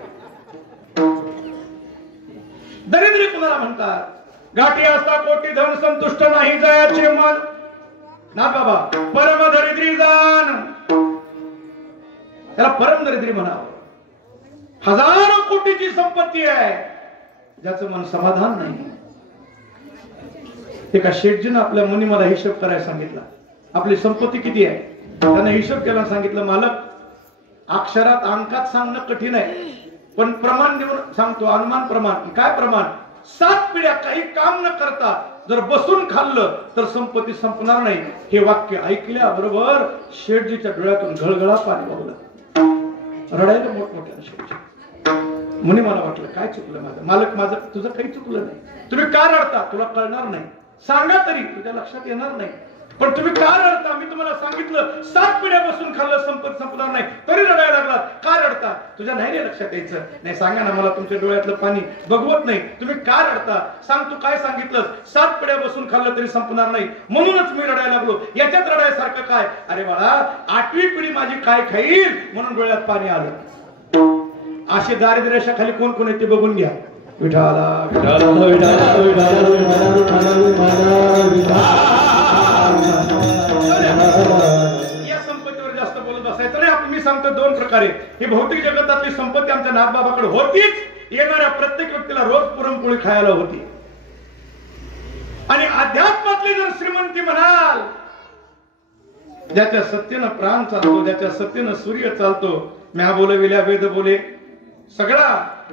दरिद्री कुणाला म्हणतात? गाठी असता कोटी धन संतुष्ट नाही जयाचे मन. ना बाबा, परम दरिद्री जाण. त्याला परम दरिद्री म्हणावं. हजारो कोटीची संपत्ती आहे, ज्याचं मन समाधान नाही. एका शेठजीनं आपल्या मुनी मला हिशोब करायला सांगितला. आपली संपत्ती किती आहे त्याने हिशोब केला. सांगितलं, मालक अक्षरात अंकात सांगणं कठीण आहे, पण प्रमाण देऊन सांगतो. अनुमान प्रमाण. काय प्रमाण? 7 पिढ्या काही काम न करता जर बसून खाल्लं तर संपत्ती संपणार नाही. हे वाक्य ऐकल्याबरोबर शेठजीच्या डोळ्यातून घळघळा पाणी वाहलं. रडायला मोठमोठ्या शेठजी. मुनी मला वाटलं काय चुकलं माझं? मालक माझं तुझं काही चुकलं नाही. तुम्ही का रडता? तुला कळणार नाही. सांगा तरी तुझ्या लक्षात येणार नाही. पण तुम्ही का रडता? मी तुम्हाला सांगितलं 7 पिढ्या बसून खाल्लं संपत्ती संपणार नाही, तरी रडायला लागलात. का रडता? तुझ्या नाही रे लक्षात यायचं. नाही सांगा ना, मला तुमच्या डोळ्यातलं पाणी बघवत नाही. तुम्ही का रडता? सांग, तू काय सांगितलं? 7 पिढ्या बसून खाल्लं तरी संपणार नाही, म्हणूनच मी रडायला लागलो. याच्यात रडायसारखं काय? अरे बाळा, 8वी पिढी माझी काय खाईल म्हणून डोळ्यात पाणी आलं. असे दारिद्र्याच्या खाली कोण कोण आहे ते बघून घ्या. विठाला विठाला विठाला या संपत्तीवर जास्त बोलत बसायचं नाही. आपण मी सांगतो 2 प्रकारे. ही भौतिक जगतातली संपत्ती आमच्या नाथबाबाकडे होतीच. येणाऱ्या प्रत्येक व्यक्तीला रोज पुरणपोळी खायला होती. आणि अध्यात्मातली जर श्रीमंती म्हणाल, ज्याच्या सत्यनं प्राण चालतो, ज्याच्या सत्यनं सूर्य चालतो, म्या बोले विल्या वेद बोले, सगळा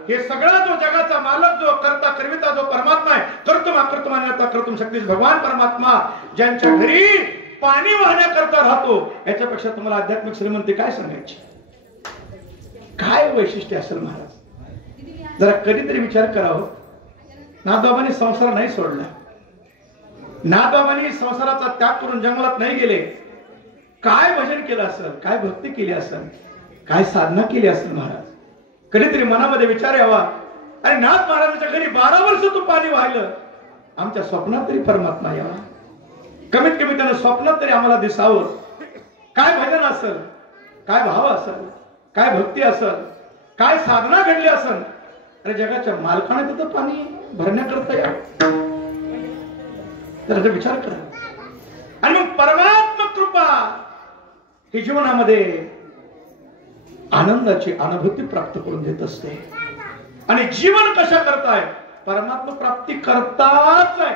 हे सगळा जो जगाचा मालक, जो करता करविता, जो परमात्मा आहे, कर्तुम अकर्तुम अन्यथा कर्तुम शक्तीस भगवान परमात्मा, ज्यांच्या घरी पाणी वाहण्याकरता राहतो, याच्यापेक्षा तुम्हाला आध्यात्मिक श्रीमंती काय सांगायची? काय वैशिष्ट्य असेल महाराज? जरा कधीतरी विचार करावं. नाथबाबांनी संसार नाही सोडला. नाथबाबांनी संसाराचा त्याग करून जंगलात नाही गेले. काय भजन केलं असेल, काय भक्ती केली असेल, काय साधना केली असेल महाराज? कधीतरी मनामध्ये विचार यावा. आणि नाथ महाराजांच्या घरी 12 वर्ष तू पाणी वाहिलं, आमच्या स्वप्नात तरी परमात्मा यावा. कमीत कमी त्यानं स्वप्नात तरी आम्हाला दिसावं. काय भजन असेल, काय भाव असेल, काय भक्ती असेल, काय साधना घडली असेल. अरे जगाच्या मालकाने तिथं पाणी भरण्याकरता यावं. त्याचा विचार करा. आणि मग परमात्मा कृपा ही जीवनामध्ये आनंदाची अनुभूती प्राप्त करून देत असते. आणि जीवन कशा करताय? परमात्मा प्राप्ती करताच आहे,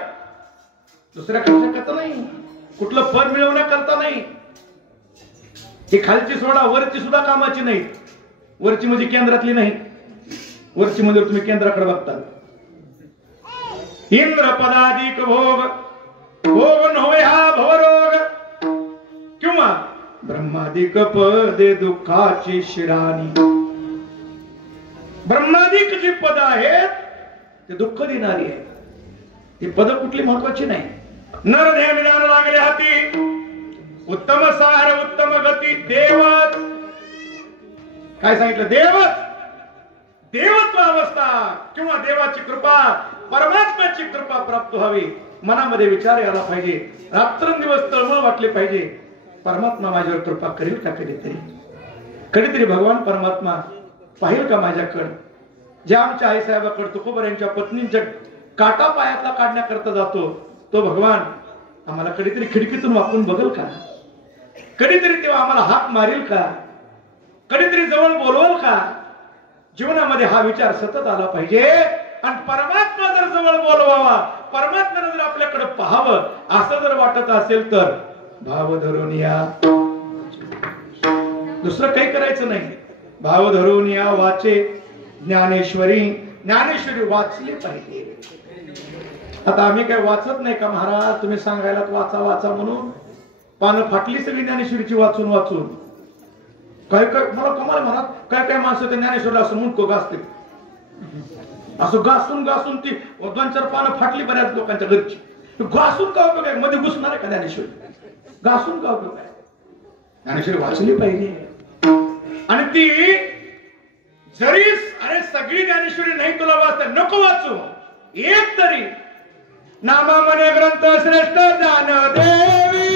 दुसऱ्या कशा करता नाही. कुठलं फळ मिळवण्याकरता नाही. ही खालची सोडा, वरची सुद्धा कामाची नाही. वरची म्हणजे केंद्रातली नाही. वरची म्हणजे तुम्ही केंद्राकडे बघता. इंद्र पदाधिक भोग, भोग नव्हे हा भवरोग, किंवा ब्रह्मादिक पदे दुःखाची शिराणी. ब्रह्मादिक जी पद आहेत ते दुःख देणारी आहेत. ती पद कुठली महत्वाची नाही. नर ध्यान लागले हाती, उत्तम सार उत्तम गती देवच. काय सांगितलं? देवच. देवत्व अवस्था किंवा देवाची कृपा, परमात्म्याची कृपा प्राप्त व्हावी. मनामध्ये विचार यायला पाहिजे. रात्रंदिवस तळमळ वाटले पाहिजे. परमात्मा माझ्यावर कृपा करेल का? कधीतरी कधीतरी भगवान परमात्मा पाहिल का माझ्याकडे? ज्या आमच्या आईसाहेबाकडे तुकोबर यांच्या पत्नींच्या काटा पायातला काढण्याकरता जातो, तो भगवान आम्हाला कधीतरी खिडकीतून वाकून बघेल का? कधीतरी तेव्हा आम्हाला हाक मारेल का? कधीतरी जवळ बोलवल का? जीवनामध्ये हा विचार सतत आला पाहिजे. आणि परमात्मा जर जवळ बोलवावा, परमात्म्याने जर आपल्याकडे पाहावं असं जर वाटत असेल तर भाव धरून या. दुसरं काही करायचं नाही. भाव धरून या वाचे ज्ञानेश्वरी. ज्ञानेश्वरी वाचली पाहिजे. आता आम्ही काय वाचत नाही का महाराज? तुम्ही सांगायला वाचा वाचा म्हणून. पानं फाटली सगळी ज्ञानेश्वरीची वाचून वाचून. काय काय मला कमाल म्हणा, काय काय माणसं ते ज्ञानेश्वरला असं मुंडको घासते, असं घासून घासून ती 2-4 पानं फाटली बऱ्याच लोकांच्या घरची. घासून का उपयोग आहे? मध्ये घुसणार आहे का ज्ञानेश्वरी? घासून का उपयोग आहे? ज्ञानेश्वरी वाचली पाहिजे. आणि ती जरी अरे सगळी ज्ञानेश्वरी नाही तुला वाचता, नको वाचू, एक तरी नामा मने ग्रंथ श्रेष्ठ ज्ञानदेवी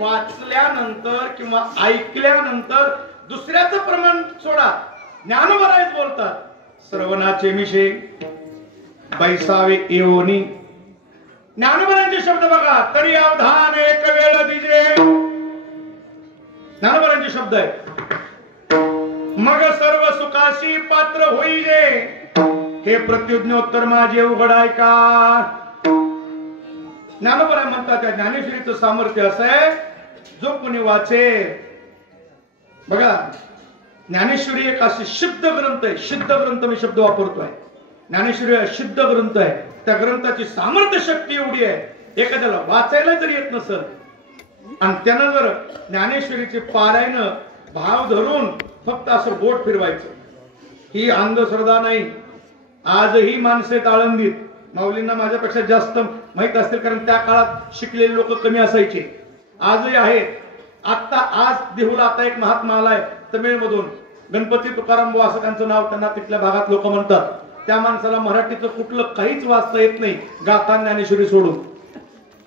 वाचल्यानंतर किंवा ऐकल्यानंतर दुसऱ्याचं प्रमाण सोडा. ज्ञानोबरायच बोलतात, श्रवणाचे मिशे बैसावे येऊनी. ज्ञानोबरांचे शब्द बघा, तरी अवधान एक वेळ दिजे. ज्ञानोबरांचे शब्द आहे, मग सर्व सुखाशी पात्र होईजे, हे प्रत्युज्ञोत्तर माझे उघड ऐका. ज्ञानोबराय म्हणतात त्या ज्ञानेश्वरीचं सामर्थ्य असं आहे, जो कोणी वाचे. बघा, ज्ञानेश्वरी एक अशी शुद्ध ग्रंथ आहे. शुद्ध ग्रंथ मी शब्द वापरतोय. ज्ञानेश्वरी शुद्ध ग्रंथ आहे. त्या ग्रंथाची सामर्थ्य शक्ती एवढी आहे, एखाद्याला वाचायला जरी येत नसेल आणि त्यानं जर ज्ञानेश्वरीचे पारायण भाव धरून फक्त असं बोट फिरवायचं, ही अंधश्रद्धा नाही. आजही माणसे आळंदीत, माऊलींना माझ्यापेक्षा जास्त माहित असतील कारण त्या काळात शिकलेले लोक कमी असायचे, आजही आहेत. आता आज देहूला आता एक महात्मा आलाय तमिळमधून, गणपती तुकाराम बुवा असं त्यांचं नाव, त्यांना तिथल्या भागात लोक म्हणतात. त्या माणसाला मराठीचं कुठलं काहीच वाचता येत नाही, गाथा ज्ञानेश्वरी सोडून.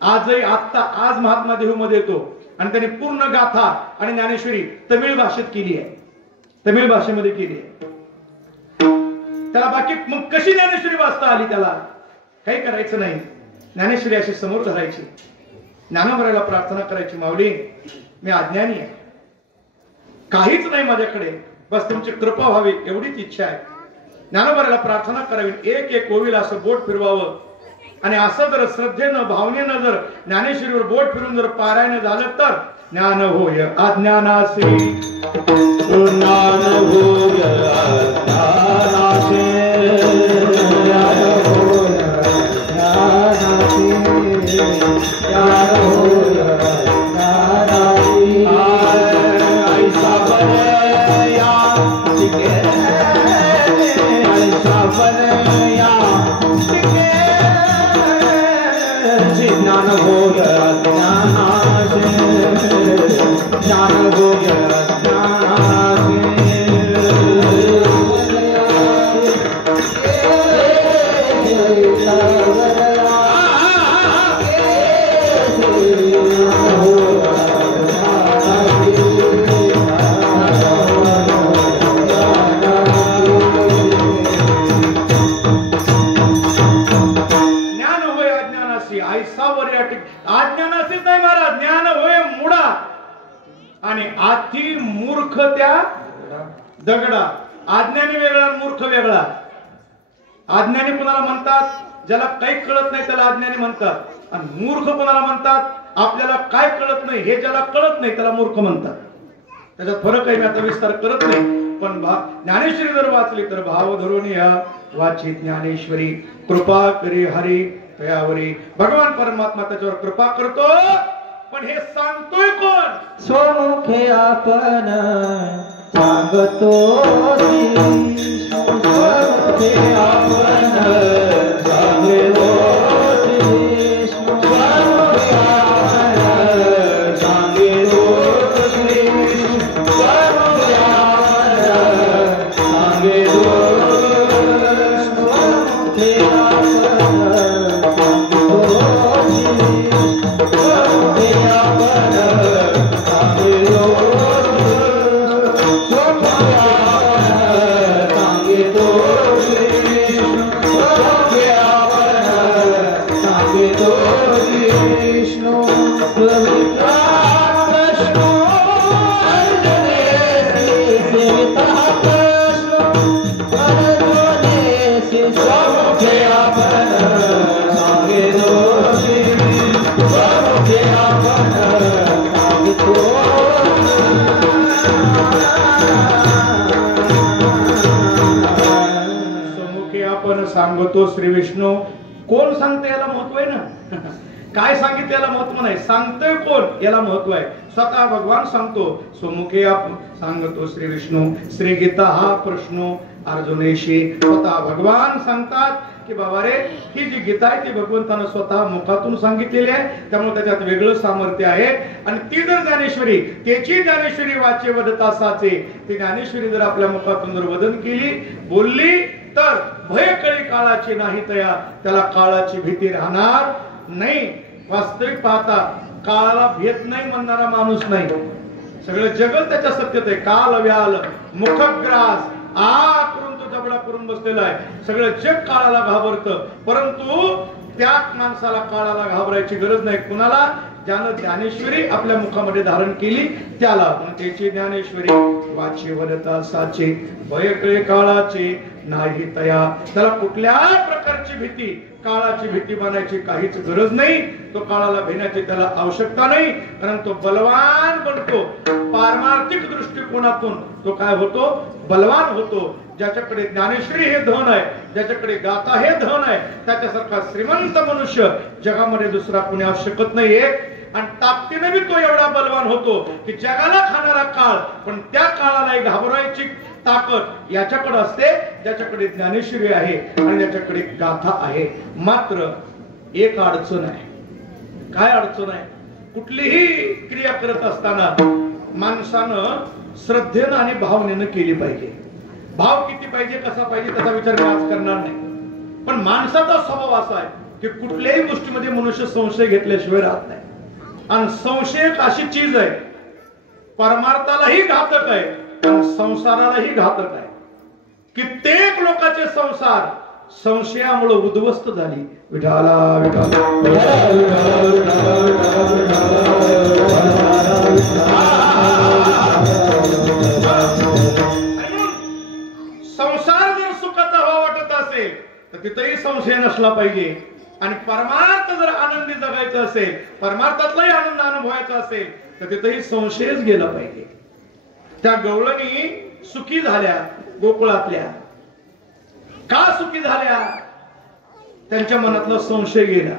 आजही आता आज महात्मा देहू मध्ये येतो आणि त्यांनी पूर्ण गाथा आणि ज्ञानेश्वरी तमिळ भाषेत केली आहे, तमिळ भाषेमध्ये केली आहे. त्याला बाकी मग कशी ज्ञानेश्वरी वाचता आली? त्याला काही करायचं नाही, ज्ञानेश्वरी अशी समोर धरायची, ज्ञानोबरायला प्रार्थना करायची, माऊली मी अज्ञानी आहे, काहीच नाही माझ्याकडे, बस तुमची कृपा व्हावी एवढीच इच्छा आहे. ज्ञानोबरायला प्रार्थना करावी, एक एक ओवीला असं बोट फिरवावं आणि असं जर श्रद्धेनं भावनेनं जर ज्ञानेश्वरीवर बोट फिरून जर पारायण झालं तर ज्ञान होय अज्ञानासी, ज्ञान होय अज्ञानासी, ज्ञान होय अज्ञानासी, ज्ञान होय अज्ञानासी. ऐसा बनया तिके, ऐसा बनया तिके, ज्ञान होय अज्ञानासी, ज्ञान होय अज्ञानासी. अज्ञानासीच नाही महाराज, ज्ञान होय मुडा आणि अति मूर्ख त्या दगडा. अज्ञानी वेगळा, मूर्ख वेगळा. अज्ञानी कोणाला म्हणतात? ज्याला काही कळत नाही त्याला अज्ञानी म्हणतात. आणि मूर्ख कोणाला म्हणतात? आपल्याला काय कळत नाही हे ज्याला कळत नाही त्याला मूर्ख म्हणतात. त्याच्यात फरक आहे, मी आता विस्तार करत नाही. पण ज्ञानेश्वरी जर वाचली तर भाव धरून या वाची ज्ञानेश्वरी, कृपा करी हरी तयावरी. भगवान परमात्मा त्याच्यावर कृपा करतो, पण हे सांगतोय कोण? स्वमुखे आपण सांगतो, स्वमुखे आपण सांगतो, Hare सांगतो श्री विष्णू. कोण सांगते याला महत्व आहे ना. काय सांगितलं याला महत्व नाही, सांगतोय कोण याला महत्व आहे. स्वतः भगवान सांगतो. स्वमुखे सांगतो श्री विष्णू. श्री गीता हा प्रश्न अर्जुनेशी. स्वतः भगवान सांगतात की बाबा रे, ही जी गीता आहे ती भगवंतानं स्वतः मुखातून सांगितलेली आहे, त्यामुळे त्याच्यात वेगळं सामर्थ्य आहे. आणि ती जर ज्ञानेश्वरी, त्याची ज्ञानेश्वरी वाचे वदता साचे, ती ज्ञानेश्वरी जर आपल्या मुखातून जर वदन केली, बोलली, तर भयकळी काळाची नाही तया, त्याला काळाची भीती राहणार नाही. वास्तविक पाहता काळाला भेद नाही म्हणणारा माणूस नाही. सगळं जगत त्याच्या सत्यत आहे. काल व्याल मुखग्रास करून तो जबडा करून बसलेला आहे. सगळं जग काळाला घाबरतं, परंतु त्याच माणसाला काळाला घाबरायची गरज नाही. कुणाला? ज्यानं ज्ञानेश्वरी आपल्या मुखामध्ये धारण केली त्याला. पण त्याची ज्ञानेश्वरी वाचे वदता साचे, भयकळे काळाचे नाही तया, त्याला कुठल्या प्रकारची भीती, काळाची भीती मानायची काहीच गरज नाही. तो काळाला भेण्याची त्याला आवश्यकता नाही, कारण तो बलवान बनतो. पारमार्थिक दृष्टिकोनातून तो काय होतो? बलवान होतो. ज्याच्याकडे ज्ञानेश्वरी हे धन आहे, ज्याच्याकडे गाथा हे धन आहे, त्याच्यासारखा श्रीमंत मनुष्य जगामध्ये दुसरा कुणी आवश्यकच नाहीये. आणि ताकदीने बी तो एवढा बलवान होतो की जगाला खाणारा काळ, पण त्या काळाला घाबरायची ताकद याच्याकडे असते ज्याच्याकडे ज्ञानेश्वरी आहे आणि ज्याच्याकडे गाथा आहे. मात्र एक अडचण आहे. काय अडचण आहे? कुठलीही क्रिया करत असताना माणसानं श्रद्धेनं आणि भावनेनं केली पाहिजे. भाव किती पाहिजे, कसा पाहिजे त्याचा विचार मी आज करणार नाही. पण माणसाचा स्वभाव असा आहे की कुठल्याही गोष्टीमध्ये मनुष्य संशय घेतल्याशिवाय राहत नाही. आणि संशय एक अशी चीज आहे, परमार्थालाही घातक आहे आणि संसारालाही घातक आहे. कित्येक लोकांचे संसार संशयामुळे उद्ध्वस्त झाली. विठाला विठाला संसार जर सुखाचा व्हावा वाटत असेल तर तिथेही संशय नसला पाहिजे. आणि परमार्थ जर आनंदी जगायचं असेल, परमार्थातलाही आनंद अनुभवायचा असेल तर तिथेही संशयच गेला पाहिजे. त्या गवळणी सुखी झाल्या गोकुळातल्या. का सुखी झाल्या? त्यांच्या मनातला संशय गेला.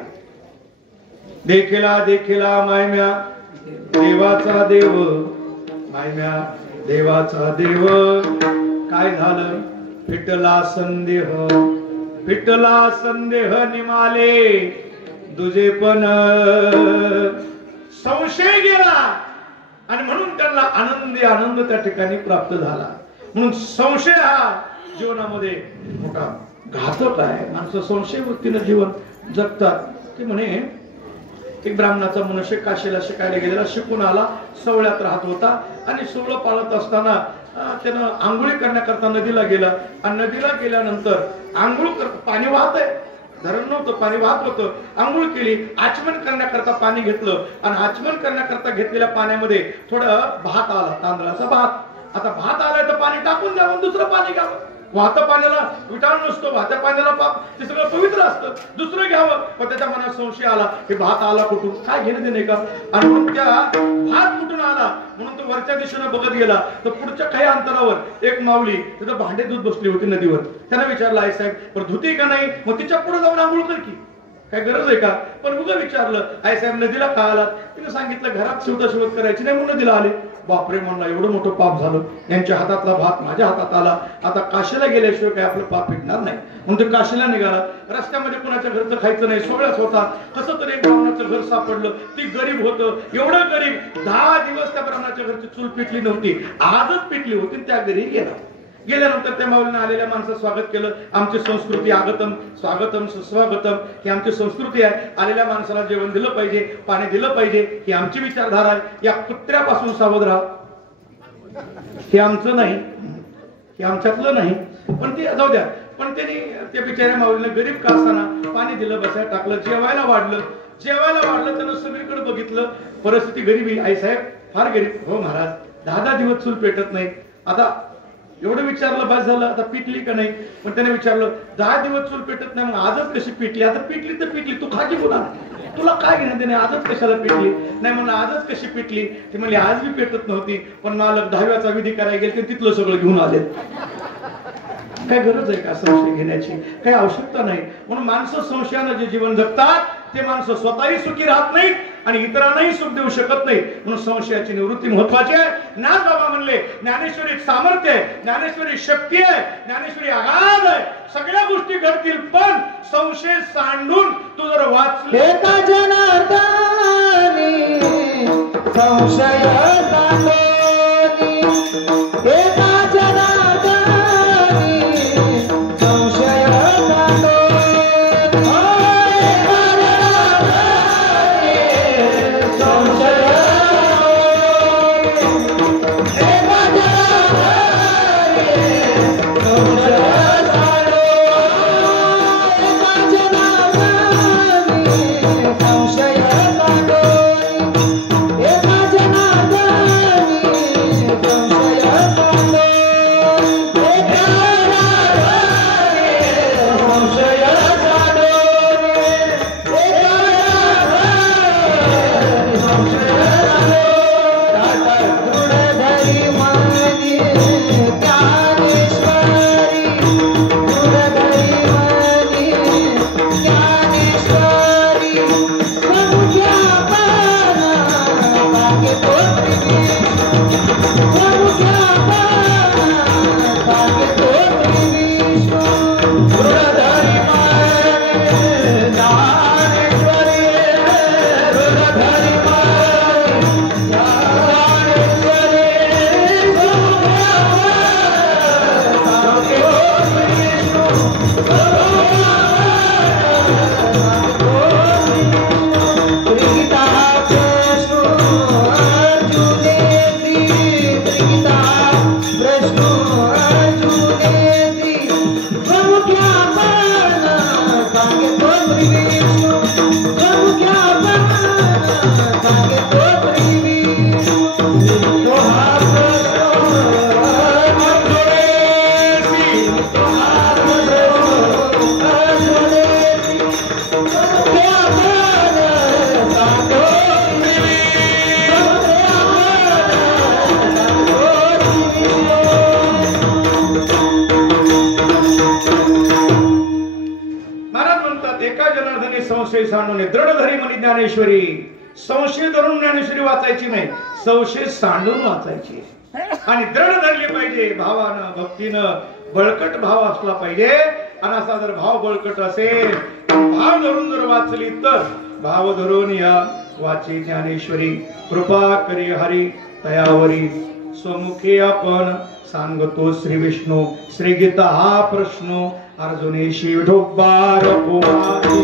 देखिला देखिला मायम्या देवाचा देव, मायम्या देवाचा देव. काय झालं? फिटला संदेह, फिटला संदेह निमाले दुजे पण. संशय गेला आणि म्हणून त्यांना आनंदी आनंद त्या ठिकाणी प्राप्त झाला. म्हणून संशय हा जीवनामध्ये मोठा घातक आहे. माणसं संशय वृत्तीनं जीवन जगतात. ते म्हणे एक ब्राह्मणाचा मनुष्य काशीला शिकायला गेलेला, शिकून आला, सवळ्यात राहत होता आणि सोवळं पाळत असताना त्यानं आंघोळी करण्याकरता नदीला गेला. आणि नदीला गेल्यानंतर आंघोळ पाणी वाहत आहे, धरण नव्हतं, पाणी वाहत होतं. आंघोळ केली, आचमन करण्याकरता पाणी घेतलं आणि आचमन करण्याकरता घेतलेल्या पाण्यामध्ये थोडं भात आला, तांदळाचा भात. आता भात आलाय तर पाणी टाकून द्यावं, दुसरं पाणी घ्यावं. वाहतं पाण्याला विटाळ नसतो, वाहत्या पाण्याला पाप ते सगळं पवित्र असतं, दुसरं घ्यावं. पण त्याच्या मनात संशय आला की भात आला कुठून, काय घेणं देणे का. आणि म्हणून त्या भात कुठून आला म्हणून तो वरच्या दिशेने बघत गेला तर पुढच्या काही अंतरावर एक माऊली तिथं भांडे धुत बसली होती नदीवर. त्यानं विचारलं, आई साहेब पण धुती का नाही? मग तिच्या पुढे जाऊन आंघोळ कर की, काय गरज आहे का? पण उगा विचारलं, आई साहेब नदीला का आलात? तिने सांगितलं घरात शिवता शिवत करायची नाही म्हणून नदीला आले. बापरे म्हणला, एवढं मोठं पाप झालं. यांच्या हातातला भात माझ्या हातात आला, आता काशीला गेल्याशिवाय काय आपलं पाप फिटणार नाही. म्हणून ते काशीला निघाला. रस्त्यामध्ये कोणाच्या घरचं खायचं नाही, सोहळ्याच होता. कसं तरी एक ब्राह्मणाचं घर सापडलं. ती गरीब होतं, एवढं गरीब 10 दिवस त्या ब्राह्मणाच्या घरची चूल पिटली नव्हती, आजच पिटली होती. त्या घरी गेला. गेल्यानंतर त्या माऊलीने आलेल्या माणसाचं स्वागत केलं. आमची संस्कृती आगतम स्वागतम सुस्वागतम ही आमची संस्कृती आहे. आलेल्या माणसाला जेवण दिलं पाहिजे, पाणी दिलं पाहिजे, ही आमची विचारधारा आहे. या कुत्र्यापासून सावध राहा, हे आमचं नाही, हे आमच्यातलं नाही. पण ते जाऊ द्या. पण त्यांनी त्या बिचाऱ्या माऊलीने गरीब का असताना पाणी दिलं, बसायला टाकलं, जेवायला वाढलं. त्यानं सगळीकडे बघितलं, परिस्थिती गरीबी. आई साहेब फार गरीब. हो महाराज, 10 दिवस चूल पेटत नाही. आता एवढं विचारलं, बस झालं, आता पिटली का नाही? पण त्याने विचारलं, 10 दिवस चूल पेटत नाही, मग आजच कशी पिटली? आता पिटली तर पिटली, तू खाजी बोला, तुला काय घेणं देणे, आजच कशाला पिटली? नाही म्हणलं, आजच कशी पिटली? ती म्हणली, आज बी पेटत नव्हती, पण मालक 10व्याचा विधी करायला गेले, तिथलं सगळं घेऊन आले. काय गरज आहे का संशय घेण्याची? काही आवश्यकता नाही. म्हणून माणसं संशयानं जे जीवन जगतात ते माणसं स्वतःही सुखी राहत नाहीत आणि इतरांनाही सुख देऊ शकत नाही. म्हणून संशयाची निवृत्ती महत्वाची आहे. नाथ बाबा म्हणले ज्ञानेश्वरी सामर्थ्य आहे, ज्ञानेश्वरी शक्ती आहे, ज्ञानेश्वरी आगाध आहे. सगळ्या गोष्टी घडतील पण संशय सांडून तू जर वाचले एका जनार्दनी संशय सांडोनी, एका जनार्दनी संशय सांडोनी, एका जनार्दनी संशय सांडोनी, एका जनार्दनी संशय संशय सांडून दृढ धरी म्हणे ज्ञानेश्वरी. संशय धरून ज्ञानेश्वरी वाचायची नाही, संशय सांडून वाचायची. आणि दृढ धरली पाहिजे भावानं, भक्तीनं. बळकट भाव असला पाहिजे. आणि असा जर भाव बळकट असेल, भाव धरून जर वाचली तर भाव धरून या वाची ज्ञानेश्वरी. कृपा करी हरी तयावरी, स्वमुखी आपण सांगतो श्री विष्णू. श्री गीता हा प्रश्न अर्जुनेशी विठोबार कुमारी,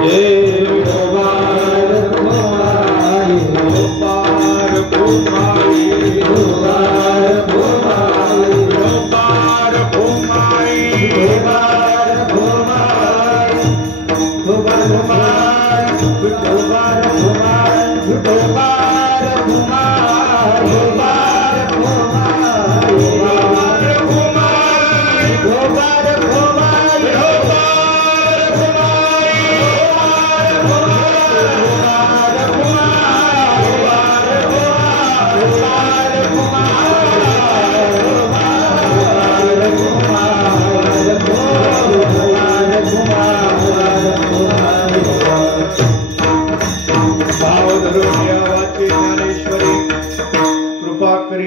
हे विठोबार कुमारी, विठोबार कुमारी, विठोबार कुमारी, विठोबार कुमारी, विठोबार कुमारी, विठोबार कुमारी, विठोबार कुमारी, विठोबार कुमारी, विठोबार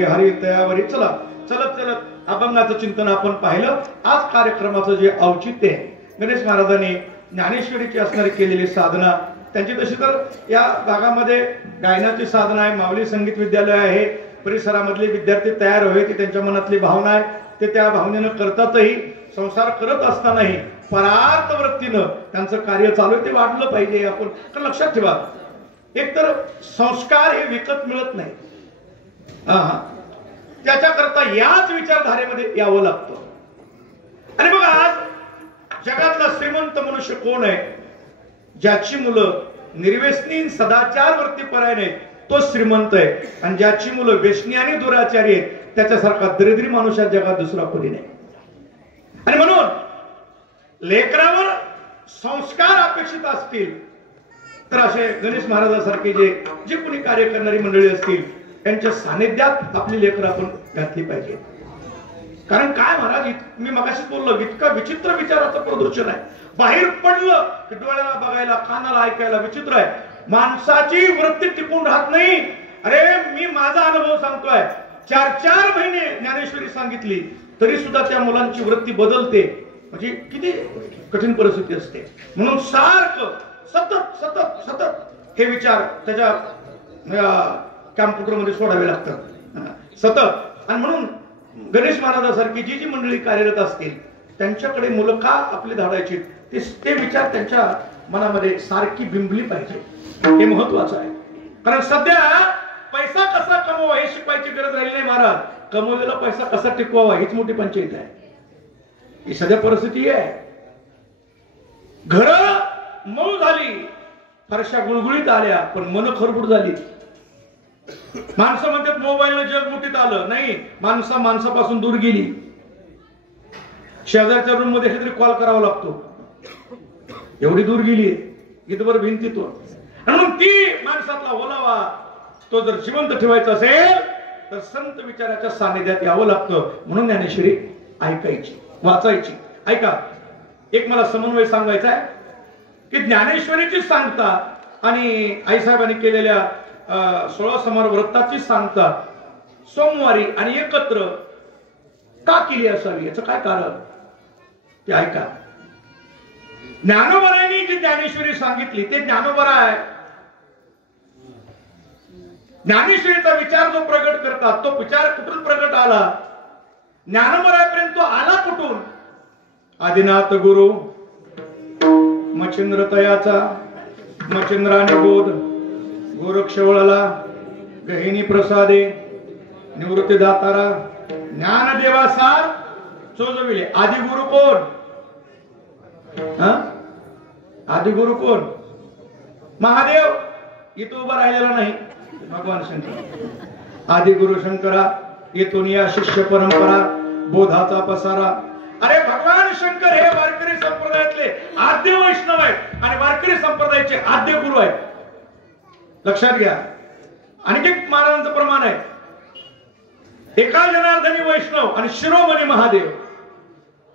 हरी तयावरी. चला चलत चलत अभंगाचं चिंतन आपण पाहिलं. आज कार्यक्रमाचं जे औचित्य आहे, गणेश महाराजांनी ज्ञानेश्वरीची असणारी केलेली साधना, त्यांची तशी तर या भागामध्ये गायनाची साधना आहे, माऊली संगीत विद्यालय आहे, परिसरामधले विद्यार्थी तयार व्हावे ती त्यांच्या मनातली भावना आहे. ते त्या भावनेनं करतातही. संसार करत असतानाही परार्थ वृत्तीनं त्यांचं कार्य चालू आहे. ते वाढलं पाहिजे आपण. तर लक्षात ठेवा, एकतर संस्कार हे विकत मिळत नाही. त्याच्याकरता याच विचारधारेमध्ये यावं लागतं. आणि बघा आज जगातला श्रीमंत मनुष्य कोण आहे? ज्याची मुलं निर्व्यसनी सदाचार वरती परायण आहेत तो श्रीमंत आहे. आणि ज्याची मुलं व्यसनी आणि दुराचारी आहेत त्याच्यासारखा दरिद्री माणूस या जगात दुसरा कोणी नाही. आणि म्हणून लेकरावर संस्कार अपेक्षित असतील तर असे गणेश महाराजांसारखे जे कोणी कार्य करणारी मंडळी असतील त्यांच्या सानिध्यात आपली लेकरं आपण घातली पाहिजे. कारण काय महाराज, मी मगाशीच बोललो, इतका विचित्र विचाराचं प्रदूषण आहे. बाहेर पडलं की डोळ्याला बघायला, कानाला ऐकायला विचित्र आहे. माणसाची वृत्ती टिकून राहत नाही. अरे मी माझा अनुभव सांगतोय, 4 महिने ज्ञानेश्वरी सांगितली तरी सुद्धा त्या मुलांची वृत्ती बदलते. म्हणजे किती कठीण परिस्थिती असते. म्हणून सारखं सतत सतत सतत हे विचार त्याच्या कॅम्प्युटरमध्ये सोडावे लागतात सतत. आणि म्हणून गणेश महाराजासारखी जी जी मंडळी कार्यरत असतील त्यांच्याकडे मुलं का आपली धाडायची, ते विचार त्यांच्या मनामध्ये सारखी बिंबली पाहिजे. हे महत्वाचं आहे. कारण सध्या पैसा कसा कमवावा हे शिकवायची गरज राहिली नाही महाराज. कमवलेला पैसा कसा टिकवावा हीच मोठी पंचायत आहे. ही सध्या परिस्थिती आहे. घरं मऊ झाली, फारशा गुळगुळीत आल्या, पण मन खरबूड झाली. माणसं म्हणतात मोबाईलनं जग मुठीत आलं. नाही, माणसापासून दूर गेली. शेजारच्या रूम मध्ये काहीतरी कॉल करावा लागतो, एवढी दूर गेली इथवर भिंतीतून. म्हणून ती माणसातला ओलावा तो जर जिवंत ठेवायचा असेल तर संत विचाराच्या सानिध्यात यावं लागतं. म्हणून ज्ञानेश्वरी ऐकायची, वाचायची. ऐका, एक मला समन्वय सांगायचा आहे की ज्ञानेश्वरीची सांगता आणि आईसाहेबांनी केलेल्या 16 समार व्रताची सांगता सोमवारी आणि एकत्र का केली असावी, याचं काय कारण ते ऐका. ज्ञानोबरांनी जी ज्ञानेश्वरी सांगितली ते ज्ञानोबरा आहे. ज्ञानेश्वरीचा विचार जो प्रगट करतात तो विचार कुठून प्रगट आला, ज्ञानोबरापर्यंत तो आला कुठून. आदिनाथ गुरु मच्छिंद्र तयाचा, मच्छिंद्राने बोध गोरक्षवळला, गहिनी प्रसादे निवृत्ती दातारा, ज्ञानदेवा सार चोजविले. आदि गुरु कोण? आदि गुरु कोण? महादेव. इथं उभा राहिलेला नाही, भगवान शंकर. आदि गुरु शंकरा, येथून या शिष्य परंपरा बोधाचा पसारा. अरे भगवान शंकर हे वारकरी संप्रदायातले आद्य वैष्णव आहेत आणि वारकरी संप्रदायाचे आद्य गुरु आहेत. लक्षात घ्या. आणखी महाराजांचं प्रमाण आहे, एका जनार्दनी वैष्णव आणि शिरोमणी महादेव.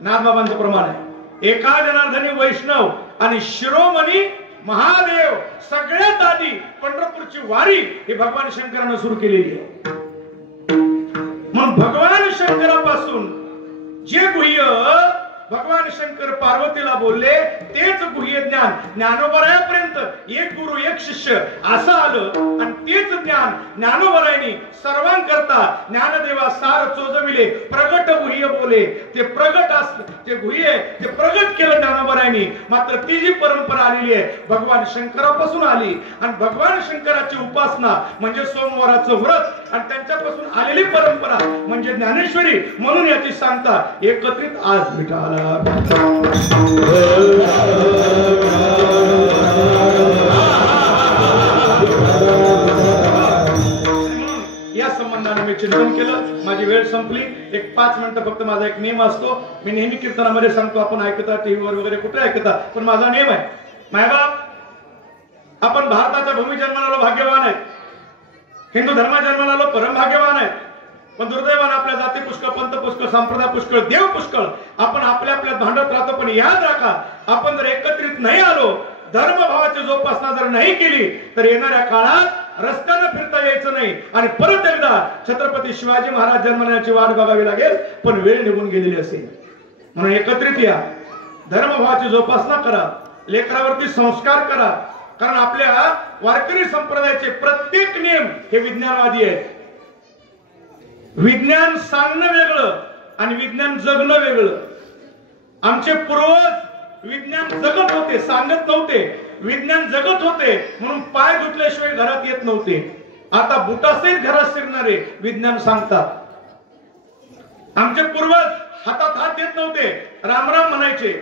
नाथबाबांचं प्रमाण आहे, एका जनार्दनी वैष्णव आणि शिरोमणी महादेव. सगळ्यात आधी पंढरपूरची वारी ही भगवान शंकरानं सुरू केलेली आहे. म्हणून भगवान शंकरापासून जे गुह्य भगवान शंकर पार्वतीला बोलले तेच गुह्य ज्ञान ज्ञानोबरायापर्यंत एक गुरु एक शिष्य असं आलं. आणि तेच ज्ञान ज्ञानोबरायांनी सर्वांकरता ज्ञानदेवा सार चोजविले, प्रगट गुह्य बोले. ते प्रगट ते गुह्य ते प्रगट केलं ज्ञानोबरायांनी. मात्र ती जी परंपरा आलेली आहे भगवान शंकरापासून आली. आणि भगवान शंकराची उपासना म्हणजे सोमवाराचं व्रत आणि त्यांच्यापासून आलेली परंपरा म्हणजे ज्ञानेश्वरी. म्हणून याची सांगता एकत्रित आज विठाला. या संबंधाने मी चिंतन केलं. माझी वेळ संपली. एक 5 मिनिटं फक्त माझा एक नियम असतो. मी नेहमी कीर्तनामध्ये सांगतो, आपण ऐकता टीव्हीवर वगैरे कुठे ऐकता, पण माझा नियम आहे, मायबाप आपण भारताच्या भूमी जन्माला भाग्यवान आहेत, हिंदू धर्मा जन्माला परम भाग्यवान आहेत. पण दुर्दैवानं आपल्या जाती पुष्कळ, पंथ पुष्कळ, संप्रदाय पुष्कळ, देव पुष्कळ. आपण आपल्या आपल्यात भांडत राहतो. पण याद राखा, आपण जर एकत्रित नाही आलो, धर्मभावाची जोपासना जर नाही केली तर येणाऱ्या काळात रस्त्यानं फिरता यायचं नाही. आणि परत एकदा छत्रपती शिवाजी महाराज जन्मण्याची वाट बघावी लागेल, पण वेळ निघून गेलेली असेल. म्हणून एकत्रित या, धर्मभावाची जोपासना करा, लेकरावरती संस्कार करा. कारण आपल्या वारकरी संप्रदायाचे प्रत्येक नियम हे विज्ञानवादी आहेत. विज्ञान सांगणं वेगळं आणि विज्ञान जगणं वेगळं. आमचे पूर्वज विज्ञान जगत होते, सांगत नव्हते. विज्ञान जगत होते म्हणून पाय धुतल्याशिवाय घरात येत नव्हते. आता बुटासहित घरात शिरणारे विज्ञान सांगतात. आमचे पूर्वज हातात हात देत नव्हते, रामराम म्हणायचे.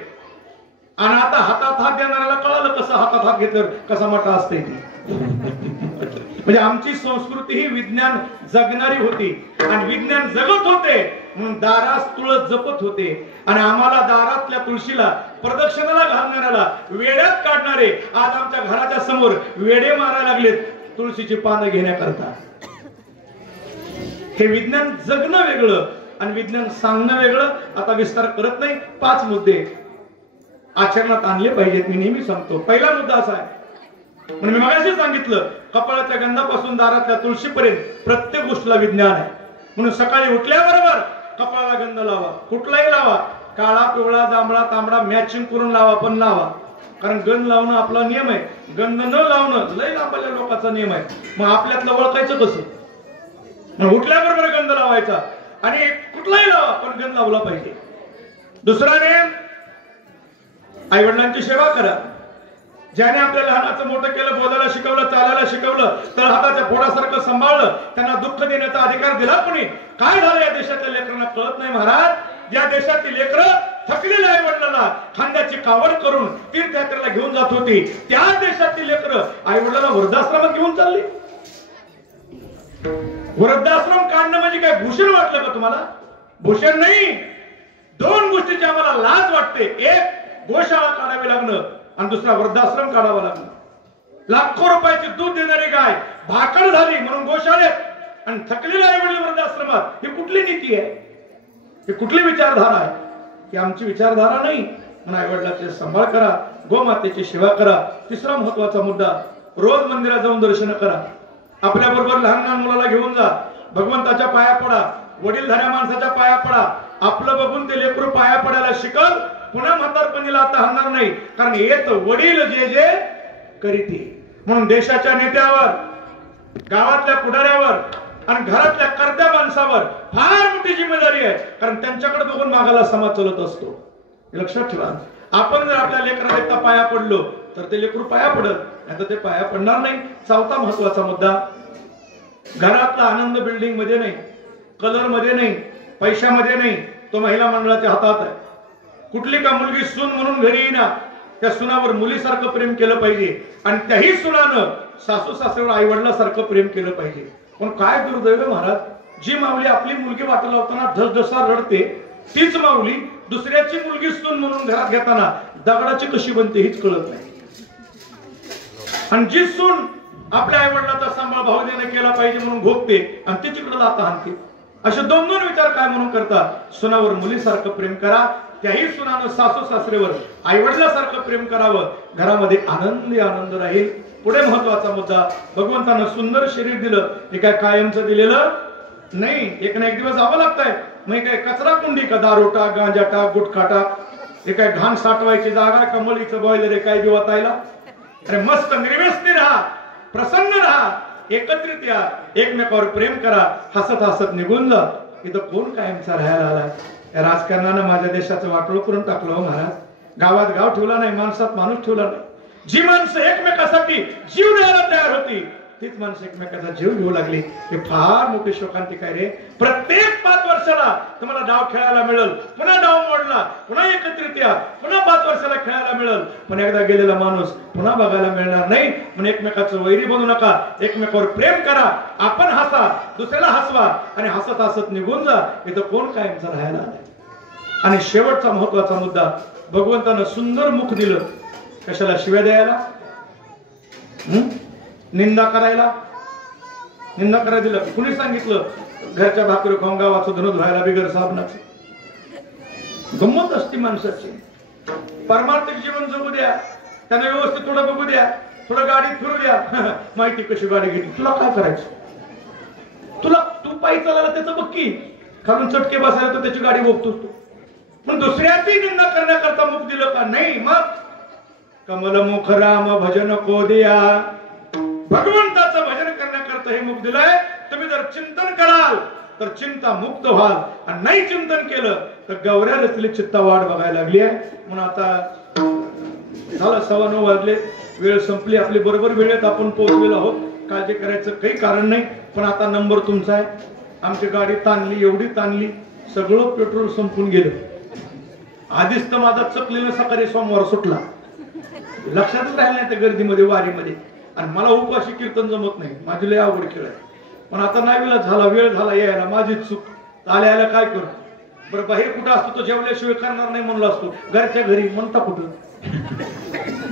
आणि आता हातात हात देणाऱ्याला कळालं कसं हातात हात घेतल्यावर कसा मोठा असते ती. म्हणजे आमची संस्कृती ही विज्ञान जगणारी होती आणि विज्ञान जगत होते म्हणून दारास तुळस जपत होते. आणि आम्हाला दारातल्या तुळशीला प्रदक्षिणाला घालणाऱ्याला वेड्यात काढणारे आज आमच्या घराच्या समोर वेडे मारायला लागलेत तुळशीची पानं घेण्याकरता. हे विज्ञान जगणं वेगळं आणि विज्ञान सांगणं वेगळं. आता विस्तार करत नाही. 5 मुद्दे आचरणात आणले पाहिजेत. मी नेहमी सांगतो. पहिला मुद्दा असा आहे, म्हणून मी मगाशी सांगितलं, कपाळाच्या गंधापासून दारातल्या तुळशीपर्यंत प्रत्येक गोष्टीला विज्ञान आहे. म्हणून सकाळी उठल्याबरोबर कपाळाला गंध लावा, कुठलाही लावा, काळा पिवळा जांभळा तांबडा मॅचिंग करून लावा, पण लावा. कारण गंध लावणं आपला नियम आहे. गंध न लावणं लय लांबल्या लोकांचा नियम आहे. मग आपल्यातलं ओळखायचं कसं? मग उठल्याबरोबर गंध लावायचा आणि कुठलाही लावा, पण गंध लावला पाहिजे. दुसरा नियम, आई वडिलांची सेवा करा. ज्याने आपल्या लहानाचं मोठं केलं, बोलायला शिकवलं, चालायला शिकवलं, तर हाताच्या फोडासारखं सांभाळलं, त्यांना दुःख देण्याचा अधिकार दिला कोणी? काय झालं या देशातल्या लेकरांना कळत नाही महाराज. या देशातील लेकरं थकलेल्या आई वडिलांना खांद्याची कावड करून तीर्थयात्रेला घेऊन जात होती. त्या देशातील लेकरं आई वडिलांना वृद्धाश्रमात घेऊन चालली. वृद्धाश्रम काढणं म्हणजे काय भूषण वाटलं का तुम्हाला? भूषण नाही. 2 गोष्टीची आम्हाला लाज वाटते. एक, गोशाळा काढावी लागणं आणि दुसरा वृद्धाश्रम काढावा लागणं. लाखो रुपयाची दूध देणारी गाय भाकड झाली म्हणून गोशाळेत आणि थकलेले आई वडील वृद्धाश्रमात. ही कुठली नीती आहे? ही कुठली विचारधारा आहे? ही आमची विचारधारा नाही. म्हणून आई वडिलांचे सांभाळ करा, गोमातेची सेवा करा. तिसरा महत्वाचा मुद्दा, रोज मंदिरात जाऊन दर्शन करा. आपल्या बरोबर लहान लहान मुलाला घेऊन जा, भगवंताच्या पाया पडा, वडीलधाऱ्या माणसाच्या पाया पडा. आपलं बघून ते लेकरू पाया पडायला शिकल, पुन्हा म्हातारपणीला आता हरणार नाही. कारण येत वडील जे जे करीते. म्हणून देशाच्या नेत्यावर, गावातल्या पुढाऱ्यावर आणि घरातल्या कर्त्या माणसावर फार मोठी जिम्मेदारी आहे. कारण त्यांच्याकडे बघून मागाला समाज चालत असतो. लक्षात ठेवा. आपण जर आपल्या लेकराला एकदा पाया पडलो तर ते लेकरू पाया पडत, नाही तर ते पाया पडणार नाही. चौथा महत्वाचा मुद्दा, घरातला आनंद बिल्डिंग मध्ये नाही, कलर मध्ये नाही, पैशामध्ये नाही, तो महिला मंडळाच्या हातात आहे. कुठली का मुलगी सून म्हणून घरी येईना, त्या सुनावर मुलीसारखं प्रेम केलं पाहिजे आणि त्याही सुनानं सासू सासऱ्यावर आई वडिलासारखं प्रेम केलं पाहिजे. पण काय दुर्दैव महाराज, जी माऊली आपली मुलगी वाटत लावताना ढसढसा रडते, तीच माऊली दुसऱ्याची मुलगी सून म्हणून घरात घेताना दगडाची कशी बनते हेच कळत नाही. आणि जी सून आपल्या आई वडिलांचा सांभाळ भावनेने केला पाहिजे म्हणून भोगते आणि ती तिकडे लाथा हाणते. असे 2 विचार काय म्हणून करतात? सुनावर मुलीसारखं प्रेम करा, त्याही सुनानं सासू सासरेवर आई वडिलासारखं प्रेम करावं. घरामध्ये आनंदी आनंद राहील. पुढे महत्वाचा मुद्दा, भगवंतानं सुंदर शरीर दिलं, हे काय कायमचं दिलेलं नाही. एक ना एक दिवस जावं लागतंय. मग काय कचरा कुंडी का? दारू टाक, गांजा टाक, गुटखा टाक. हे काय घाण साठवायची जागा? कमळीचं बॉयलर आहे काय दिवतायला? अरे मस्त निर्व्यसनी राहा, प्रसन्न राहा, एकत्रित या, एकमेकावर प्रेम करा, हसत हसत निघून जा. इथं कोण कायमचा राहायला आलाय? या राजकारणानं माझ्या देशाचं वाटोळ करून टाकलं हो महाराज. गावात गाव ठेवला नाही, माणसात माणूस ठेवला नाही. जी माणसं एकमेकासाठी जीव द्यायला तयार होती, तीच माणसं एकमेकाचा जीव घेऊ लागली. हे फार मोठी शोकांतिक आहे रे. प्रत्येक 5 वर्षाला तुम्हाला डाव खेळायला मिळेल, पुन्हा डाव मोडला, पुन्हा एकत्रित या, पुन्हा 5 वर्षाला खेळायला मिळेल. पण एकदा गेलेला माणूस पुन्हा बघायला मिळणार नाही. म्हणून एकमेकाचं वैरी बनू नका, एकमेकावर प्रेम करा, आपण हसा, दुसऱ्याला हसवा आणि हसत हसत निघून जा. इथं कोण कायमचा राहायला नाही. आणि शेवटचा महत्वाचा मुद्दा, भगवंतानं सुंदर मुख दिलं, कशाला शिव्या द्यायला, निंदा करायला? निंदा करायला दिलं कुणी सांगितलं? घरच्या भाकरी खाऊन गावाचं धनुष व्हायला बिगर साबणाचं. गंमत असते माणसाची. पारमार्थिक जीवन जगू द्या, त्यांना व्यवस्थित थोडं बघू द्या, थोडं गाडीत फिरू द्या. माहिती कशी गाडी घेतली, तुला काय करायचं? तू पायी चालायला त्याचं बघ की, खालून चटके बसायला तर त्याची गाडी बघतोस तू. पण दुसऱ्याची निंदा करण्याकरता मुख दिलं का? नाही. मग कमलमुख राम भजन कोदिया, भगवंताचं भजन करण्याकरता हे मुख दिलंय. तुम्ही जर चिंतन कराल तर चिंता मुक्त व्हाल, आणि नाही चिंतन केलं तर गवऱ्या रचली चित्ता वाट बघायला लागली आहे. म्हणून आता झालं 9:15 वाजले, वेळ संपली आपली. बरोबर वेळेत आपण पोहोचलेलो आहोत, काळजी करायचं काही कारण नाही. पण आता नंबर तुमचा आहे. आमची गाडी ताणली, एवढी ताणली, सगळं पेट्रोल संपून गेलं. आधीच तर माझा चकलेला सकाळी सोमवार सुटला, लक्षातच राहिलं नाही त्या गर्दीमध्ये, वारीमध्ये. आणि मला उपवाशी कीर्तन जमत नाही, माझी लय आवड खेळ आहे. पण आता नाही वेळ झाला, वेळ झाला यायला, माझी चूक. आल्या काय करू? बरं बाहेर कुठं असतो तो जेवल्याशिवाय करणार नाही म्हणलो असतो. घरच्या घरी म्हणता कुठं,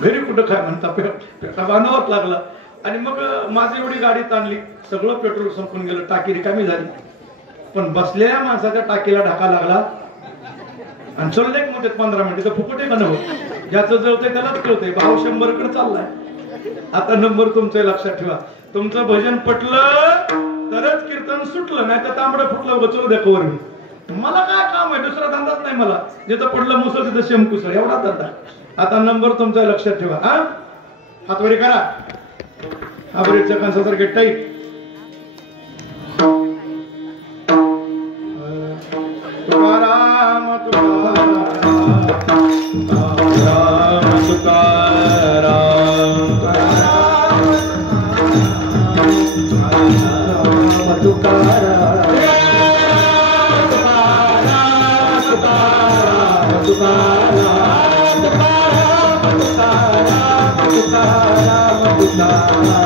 घरी कुठं काय म्हणता, पेटा बांधावाच लागला. आणि मग माझी एवढी गाडी ताणली, सगळं पेट्रोल संपून गेलं, टाकी रिकामी झाली. पण बसलेल्या माणसाच्या टाकीला ढाका लागला आणि चल एक म्हणते 15 मिनिटं तर फुकट आहे का नव्हतं ज्याचं जळतंय त्यालाच कळतंय भाव 100 कडे चाललाय. आता नंबर तुमच्या लक्षात ठेवा. तुमचं भजन पटलं तरच कीर्तन सुटलं, नाही तर तांबडं फुटलं बचल द्या कवर. मला काय काम आहे, दुसरा धंदाच नाही मला. जिथं पडलं मुसळ तिथं शेमकुसळ एवढा धंदा. आता नंबर तुमच्या लक्षात ठेवा. हा हातवरी करा. हा बरेच कंसासारखे टाईट. तुकाराम तुकाराम तुकाराम तुकाराम तुकाराम तुकाराम